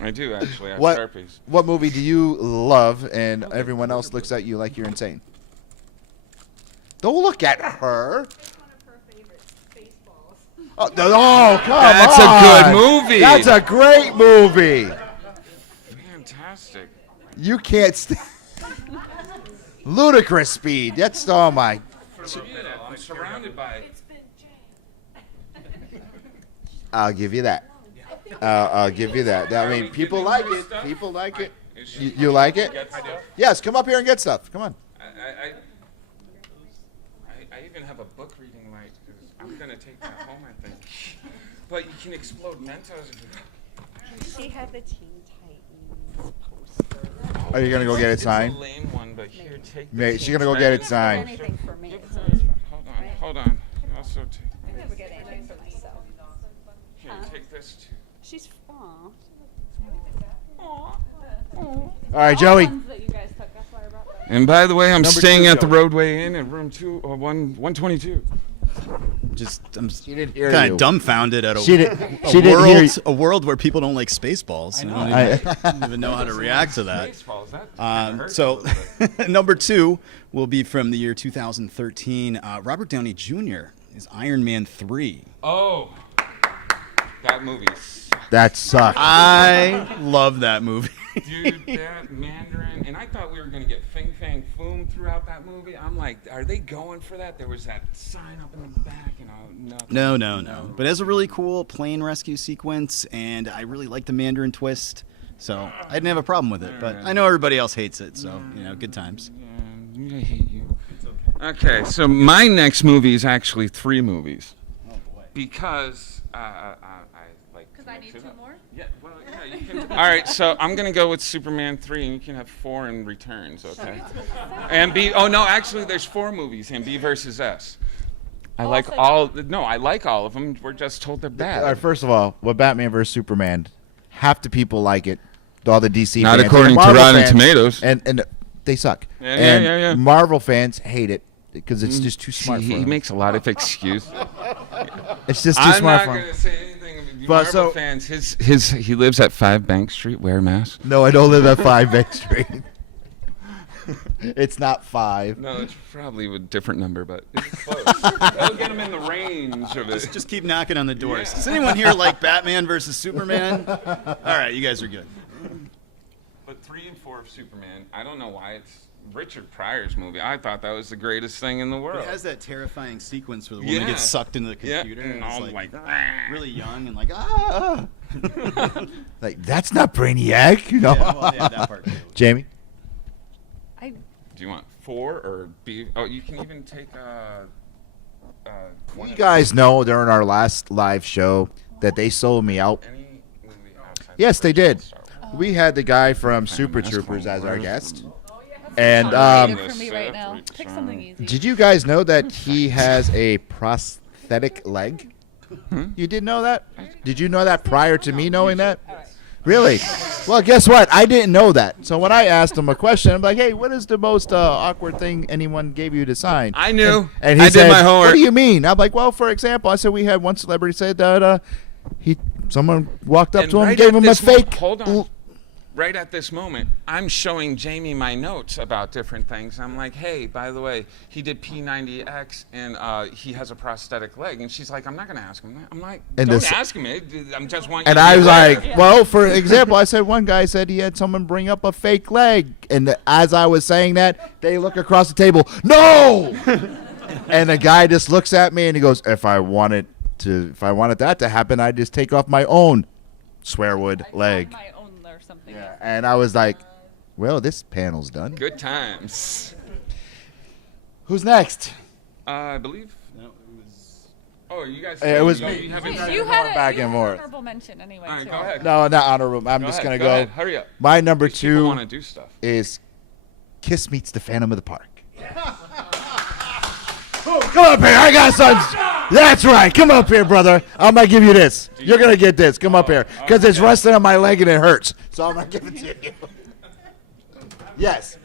I do actually. I have What Sharpies. what movie do you love and everyone else looks at you like you're insane? Don't look at her. Oh, come That's on. a good movie. That's a great movie. Fantastic. You can't ludicrous speed. That's oh my. I'm surrounded by. I'll give you that. I'll give you that. I mean, people like it. People like it. You like it? Yes, come up here and get stuff. Come on. I even have a book reading light because I'm going to take that home, I think. But you can explode Mentos. She had the Teen Titans poster. Are you going to go get it signed? It's a lame one, but here, take the Mate, she's Teen going to go get it Titans. signed. Anything for me. Hold on. You also take. I never get anything for myself. Here, take this too. She's aw. All right, Joey. That you guys took. That's why I brought them. And by the way, I'm Number staying 2, at the Joey. Roadway Inn at room 122. I'm She didn't hear kind you. of dumbfounded at She didn't hear you. a world where people don't like Spaceballs. I don't even know how to react to that. Spaceballs, that kinda hurts a So, little bit. number 2 will be from the year 2013. Robert Downey Jr. is Iron Man 3. Oh, that movie. That sucked. I love that movie. Dude, that Mandarin, and I thought we were going to get Fing Fang Foom throughout that movie. I'm like, are they going for that? There was that sign up in the back, and nothing. No. But it has a really cool plane rescue sequence, and I really like the Mandarin twist. So I didn't have a problem with it. But I know everybody else hates it, so, good times. Yeah, I hate you. It's okay. Okay, so my next movie is actually 3 movies. Oh, boy. Because I like. Because I need 2 more? Yeah, well, yeah, you can. All right, so I'm going to go with Superman 3, and you can have 4 in returns, okay? And B, oh, no, actually, there's 4 movies, and B versus S. I like all of them. We're just told they're bad. All right, first of all, with Batman vs Superman, half the people like it. All the DC Not fans. according And to Marvel Rotten fans, Tomatoes. And they suck. Yeah. Marvel fans hate it because it's just too smart for He them. makes a lot of excuses. It's just too I'm smart not for going them. to say anything. But Marvel so- fans, he lives at 5 Bank Street, Ware, Mass. No, I don't live at 5 Bank Street. It's not 5. No, it's probably a different number, but it's close. That'll get him in the range of it. Just keep knocking on the doors. Does anyone here like Batman versus Superman? All right, you guys are good. But 3 and 4 of Superman, I don't know why it's Richard Pryor's movie. I thought that was the greatest thing in the world. It has that terrifying sequence where the woman gets sucked into the computer and and all it's like like really young and like ah. Like, that's not Brainiac, you know? Yeah, well, yeah, that part too. Jamie? Do you want 4 or B? Oh, you can even take one You of guys know during our last live show that they sold me out. any movie outside. Yes, they did. Oh. We had the guy from Super Troopers as our guest. And For me right now. Pick something easy. did you guys know that he has a prosthetic leg? You didn't know that? Did you know that prior to me knowing that? Really? Well, guess what? I didn't know that. So when I asked him a question, I'm like, hey, what is the most awkward thing anyone gave you to sign? I knew. And he I said, did my homework. what do you mean? I'm like, well, for example, I said we had one celebrity say that someone walked up And to him, right gave at him a this moment- fake. hold on. Right at this moment, I'm showing Jamie my notes about different things. I'm like, hey, by the way, he did P90X and he has a prosthetic leg. And she's like, I'm not going to ask him that. I'm like, And don't this- ask him it. I'm just wanting And you to I be was aware. like, well, for example, I said one guy said he had someone bring up a fake leg. And as I was saying that, they look across the table, no! And the guy just looks at me and he goes, if I wanted that to happen, I'd just take off my own swearwood leg. My own or something. Yeah. And I was like, well, this panel's done. Good times. Who's next? I believe. No, it was. Oh, you guys. It was you me. haven't- Wait, Going you had back you and had forth. an honorable mention anyway. All right, too. go ahead. No, not honorable. I'm just going to go. ahead. Hurry up. My number These people 2 want to do stuff. is Kiss Meets the Phantom of the Park. Come up here. I got some. That's right. Come up here, brother. I'm going to give you this. You're going to get this. Come up here. Because it's resting on my leg and it hurts. So I'm going to give it to you. Yes.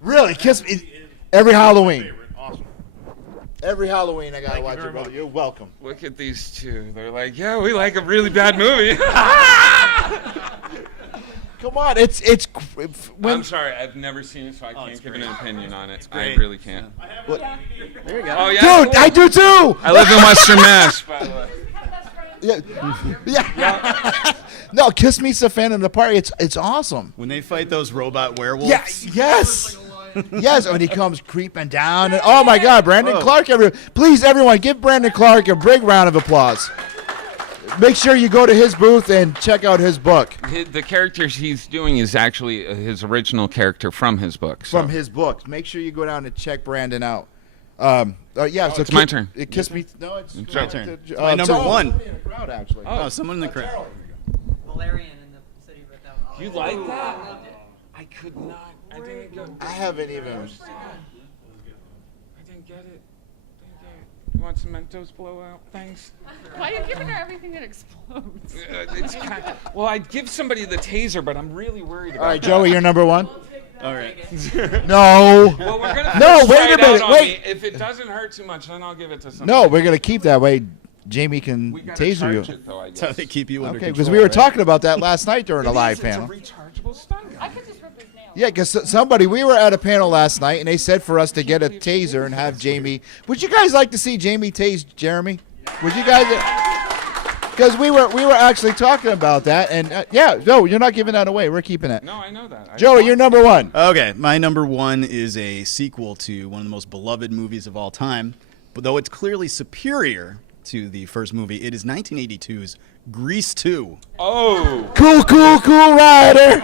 Really? Kiss Me. Every Halloween. Every Halloween I got to watch it, brother. You're welcome. Look at these two. They're like, yeah, we like a really bad movie. Come on. It's I'm sorry, I've never seen it, so I can't give an opinion on it. I really can't. There you go. Oh yeah, Dude, I do too. I live in Western Mass, by the way. Yeah. No, Kiss Meets the Phantom of the Park. It's awesome. When they fight those robot werewolves. Yeah. Yes. Yes. When he comes creeping down, and oh my God, Brandon Clark! Please, everyone, give Brandon Clark a big round of applause. make sure you go to his booth and check out his book. The characters he's doing is actually his original character from his book. So. From his book. Make sure you go down and check Brandon out. So it's my turn. It kissed me. No, it's your turn. My number one. In the crowd, actually. Oh, someone in the crowd. Valerian in the city without. You like that? I loved it. I could not. I didn't go. I haven't even. I didn't get it. You want some Mentos blowout? Thanks. Why are you giving her everything that explodes? Well, I'd give somebody the taser, but I'm really worried about All right, Joey, you're number one. All right. No. Well, we're gonna No, wait try a it minute. out on Wait. me. If it doesn't hurt too much, then I'll give it to somebody. No, we're gonna keep that way. Jamie can We gotta taser you. charge it, though, I That's how guess. they keep you under Okay, control. because we were right? talking about that last night during a live It's panel. a rechargeable stun gun. I could just rip his nails. Yeah, because we were at a panel last night, and they said for us to get a taser and have Jamie. Would you guys like to see Jamie tase Jeremy? Would you guys? Because we were actually talking about that, and no, you're not giving that away. We're keeping that. No, I know that. Joey, you're number one. Okay, my number one is a sequel to one of the most beloved movies of all time. But though it's clearly superior to the first movie, it is 1982's Grease 2. Oh. Cool rider.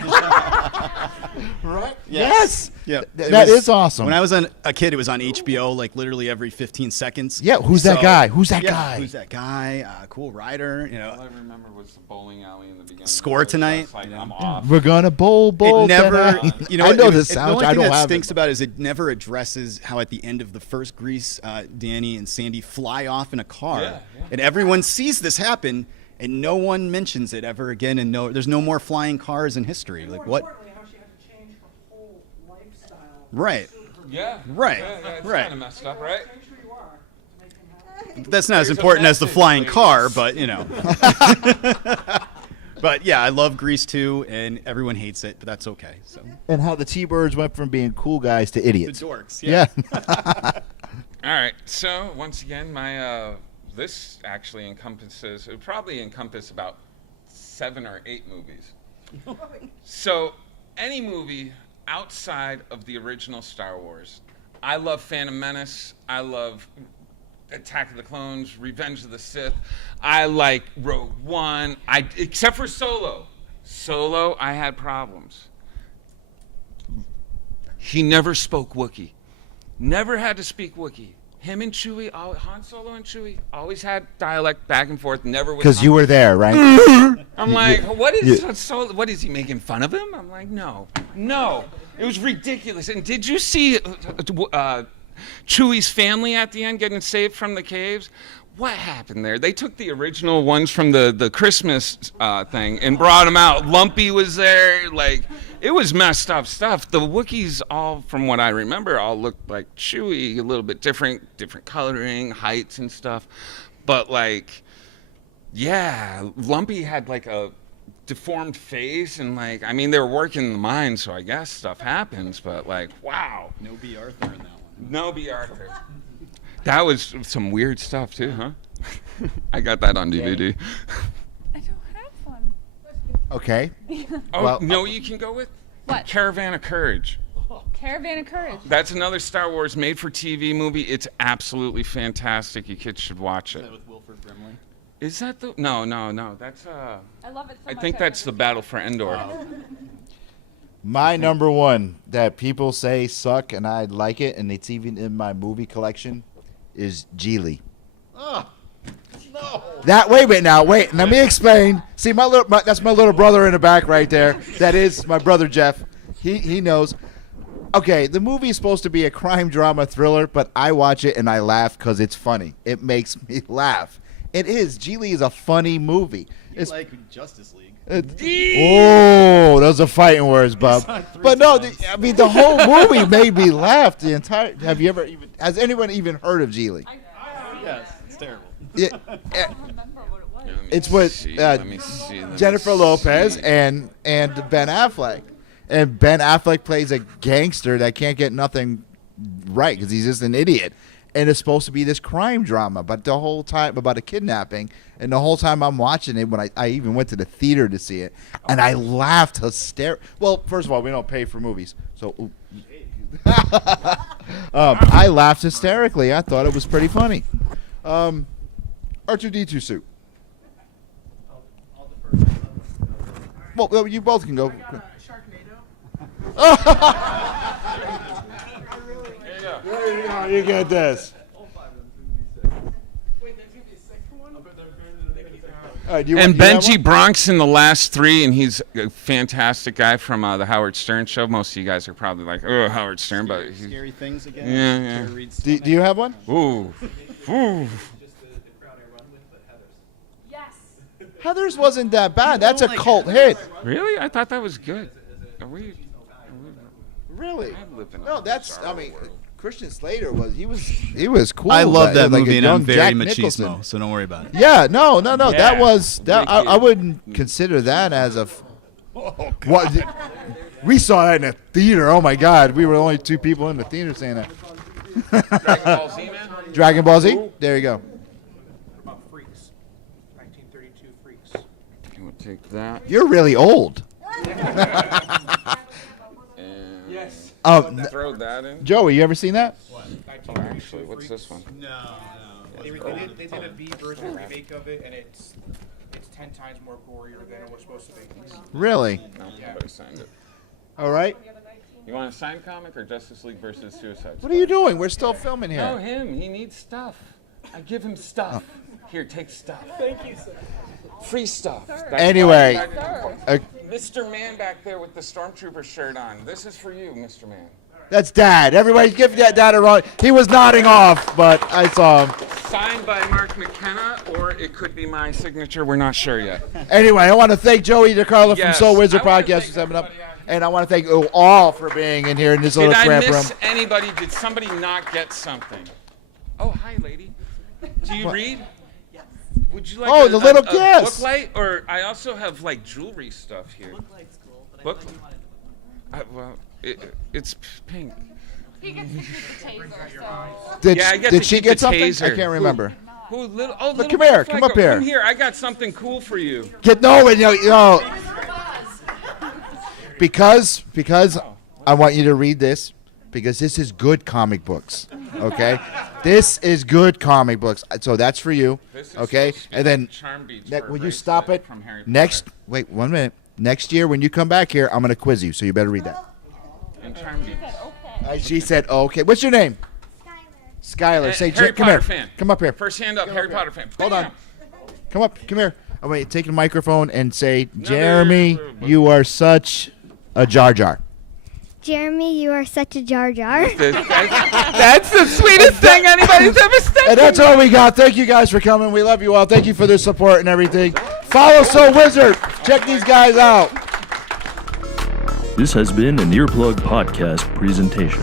Right? Yes. Yeah, That is awesome. When I was a kid, it was on HBO like literally every 15 seconds. Yeah, who's that guy? Who's that yeah, guy? Who's that guy? Cool rider. You All know, I remember was the bowling alley in the beginning. Score tonight. Like, I'm off. We're gonna bowl it never. tonight. You know, I know it, this it, sound. The only I thing don't that have stinks it. about it is it never addresses how at the end of the first Grease, Danny and Sandy fly off in a car, Yeah. and everyone sees this happen, and no one mentions it ever again. And there's no more flying cars in history. Like what? Importantly, how she had to change her whole lifestyle. Right. Yeah. Right. Yeah, it's Right. kind of messed up, right? Change who you are to make him happy. That's not as There's a important as the message, flying ladies. car, but you know. But yeah, I love Grease 2, and everyone hates it, but that's okay. So And how the T-Birds went from being cool guys to the idiots. dorks. Yeah. All right. So once again, my this actually encompasses. It would probably encompass about 7 or 8 movies. So any movie outside of the original Star Wars. I love Phantom Menace. I love Attack of the Clones, Revenge of the Sith. I like Rogue One. Except for Solo. Solo, I had problems. He never spoke Wookiee. Never had to speak Wookiee. Him and Chewie, Han Solo and Chewie, always had dialect back and forth. Never was. Because you were there, right? I'm like, what is he making fun of him? I'm like, no, it was ridiculous. And did you see Chewie's family at the end getting saved from the caves? What happened there? They took the original ones from the Christmas thing and brought them out. Lumpy was there. Like, it was messed up stuff. The Wookiees, all from what I remember, all looked like Chewie, a little bit different coloring, heights and stuff. But like, yeah, Lumpy had like a deformed face, and like, I mean, they were working the mine, so I guess stuff happens. But like, wow. No B. Arthur in that one. No B. Arthur. That was some weird stuff too, huh? I got that on DVD. I don't have one. Okay. Oh, Well, no, you can go with What? Caravan of Courage. Caravan of Courage. That's another Star Wars made-for-TV movie. It's absolutely fantastic. You kids should watch it. Is that with Wilford Brimley? Is that the? No. That's I love it so I much. think I've that's the never Battle for Endor. My number one that people say suck and I like it, and it's even in my movie collection, is Geely. Oh, no. That wait, let me explain. See, that's my little brother in the back right there. That is my brother Jeff. He knows. Okay, the movie is supposed to be a crime drama thriller, but I watch it and I laugh because it's funny. It makes me laugh. It is. Geely is a funny movie. It's like Justice League. Oh, those are fighting words, Bub. But no, the whole movie made me laugh. The entire. Has anyone even heard of Geely? Yes, it's terrible. Yeah, remember what it was. it's with Let me see. Jennifer Lopez and Ben Affleck. And Ben Affleck plays a gangster that can't get nothing right because he's just an idiot. And it's supposed to be this crime drama, but the whole time about a kidnapping. And the whole time I'm watching it, when I even went to the theater to see it, and I laughed hysterically. Well, first of all, we don't pay for movies, so I laughed hysterically. I thought it was pretty funny. R2D2 suit. Well, you both can go. There you go. You get this. All right, And Benji Bronx in the last 3, and he's a fantastic guy from the Howard Stern show. Most of you guys are probably like, oh, Howard Stern, but he's, Scary things again. Yeah. Do you have one? Ooh. Yes. Heather's wasn't that bad. That's a cult hit. Really? I thought that was good. Are we Really? I live in a No, that's. bizarre I mean, world. Christian Slater he was cool. I love that like a movie, and I'm young very Jack machismo, Nicholson. so don't worry about it. Yeah, no. That Yeah. was that. Thank you. I wouldn't consider that as a. What? We saw that in a theater. Oh my God, we were the only 2 people in the theater saying that. Dragon Ball Z, man? Dragon Ball Z. There you go. About Freaks. 1932 Freaks. We'll take that. You're really old. And Yes. throw that in. Joey, you ever seen that? Oh, actually, what's this one? No. They did a B version remake of it, and it's 10 times more gorier than it was supposed to be. Really? No, nobody signed it. All right. You want a signed comic or Justice League versus Suicide Squad? What are you doing? We're still filming No, here. him. He needs stuff. I give him stuff. Here, take stuff. Thank you, sir. Free stuff. That's Anyway, why Mr. Man back there with the Stormtrooper shirt on. This is for you, Mr. Man. that's Dad. Everybody give that Dad a run. He was nodding off, but I saw him. Signed by Mark McKenna, or it could be my signature. We're not sure yet. Anyway, I want to thank Joey Dicarlo from Yes, Soul Wizard I wanna Podcast thank for stepping up. everybody out. And I want to thank you all for being in here in this Did little I cramped room. miss anybody? Did somebody not get something? Oh, hi, lady. Do you read? Yes. Would you like The little a kiss. booklight? Or I also have like jewelry stuff here. Booklight's cool, but Book? Well, it's pink. He gets to keep the taser, so. Did, Yeah, I get did to she keep get the something? I taser. can't remember. Who, little come here, Buff come Lego. up here. Come here, I got something cool for you. Because I want you to read this, because this is good comic books. Okay, this is good comic books. So that's for you. This is Okay, supposed to be and then Charm Beach will you bracelet stop it? from Harry Next, Potter. wait 1 minute. Next year when you come back here, I'm gonna quiz you. So you better read that. And Charm Beach. She said, "Okay." What's your name? Skylar. Say, Harry come Potter here. fan. Come up here. First hand up, Harry Potter fan. Hold on. Bam! Come up. Come here. Oh wait, take the microphone and say, "Jeremy, you are such a Jar Jar." Jeremy, you are such a Jar Jar. That's the sweetest thing anybody's ever said. And that's all we got. Thank you guys for coming. We love you all. Thank you for the support and everything. Follow Soul Wizard. Check these guys out. This has been an Earplug Podcast presentation.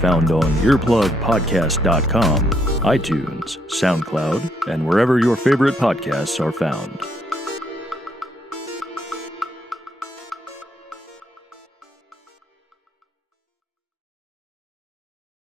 Found on earplugpodcast.com, iTunes, SoundCloud, and wherever your favorite podcasts are found.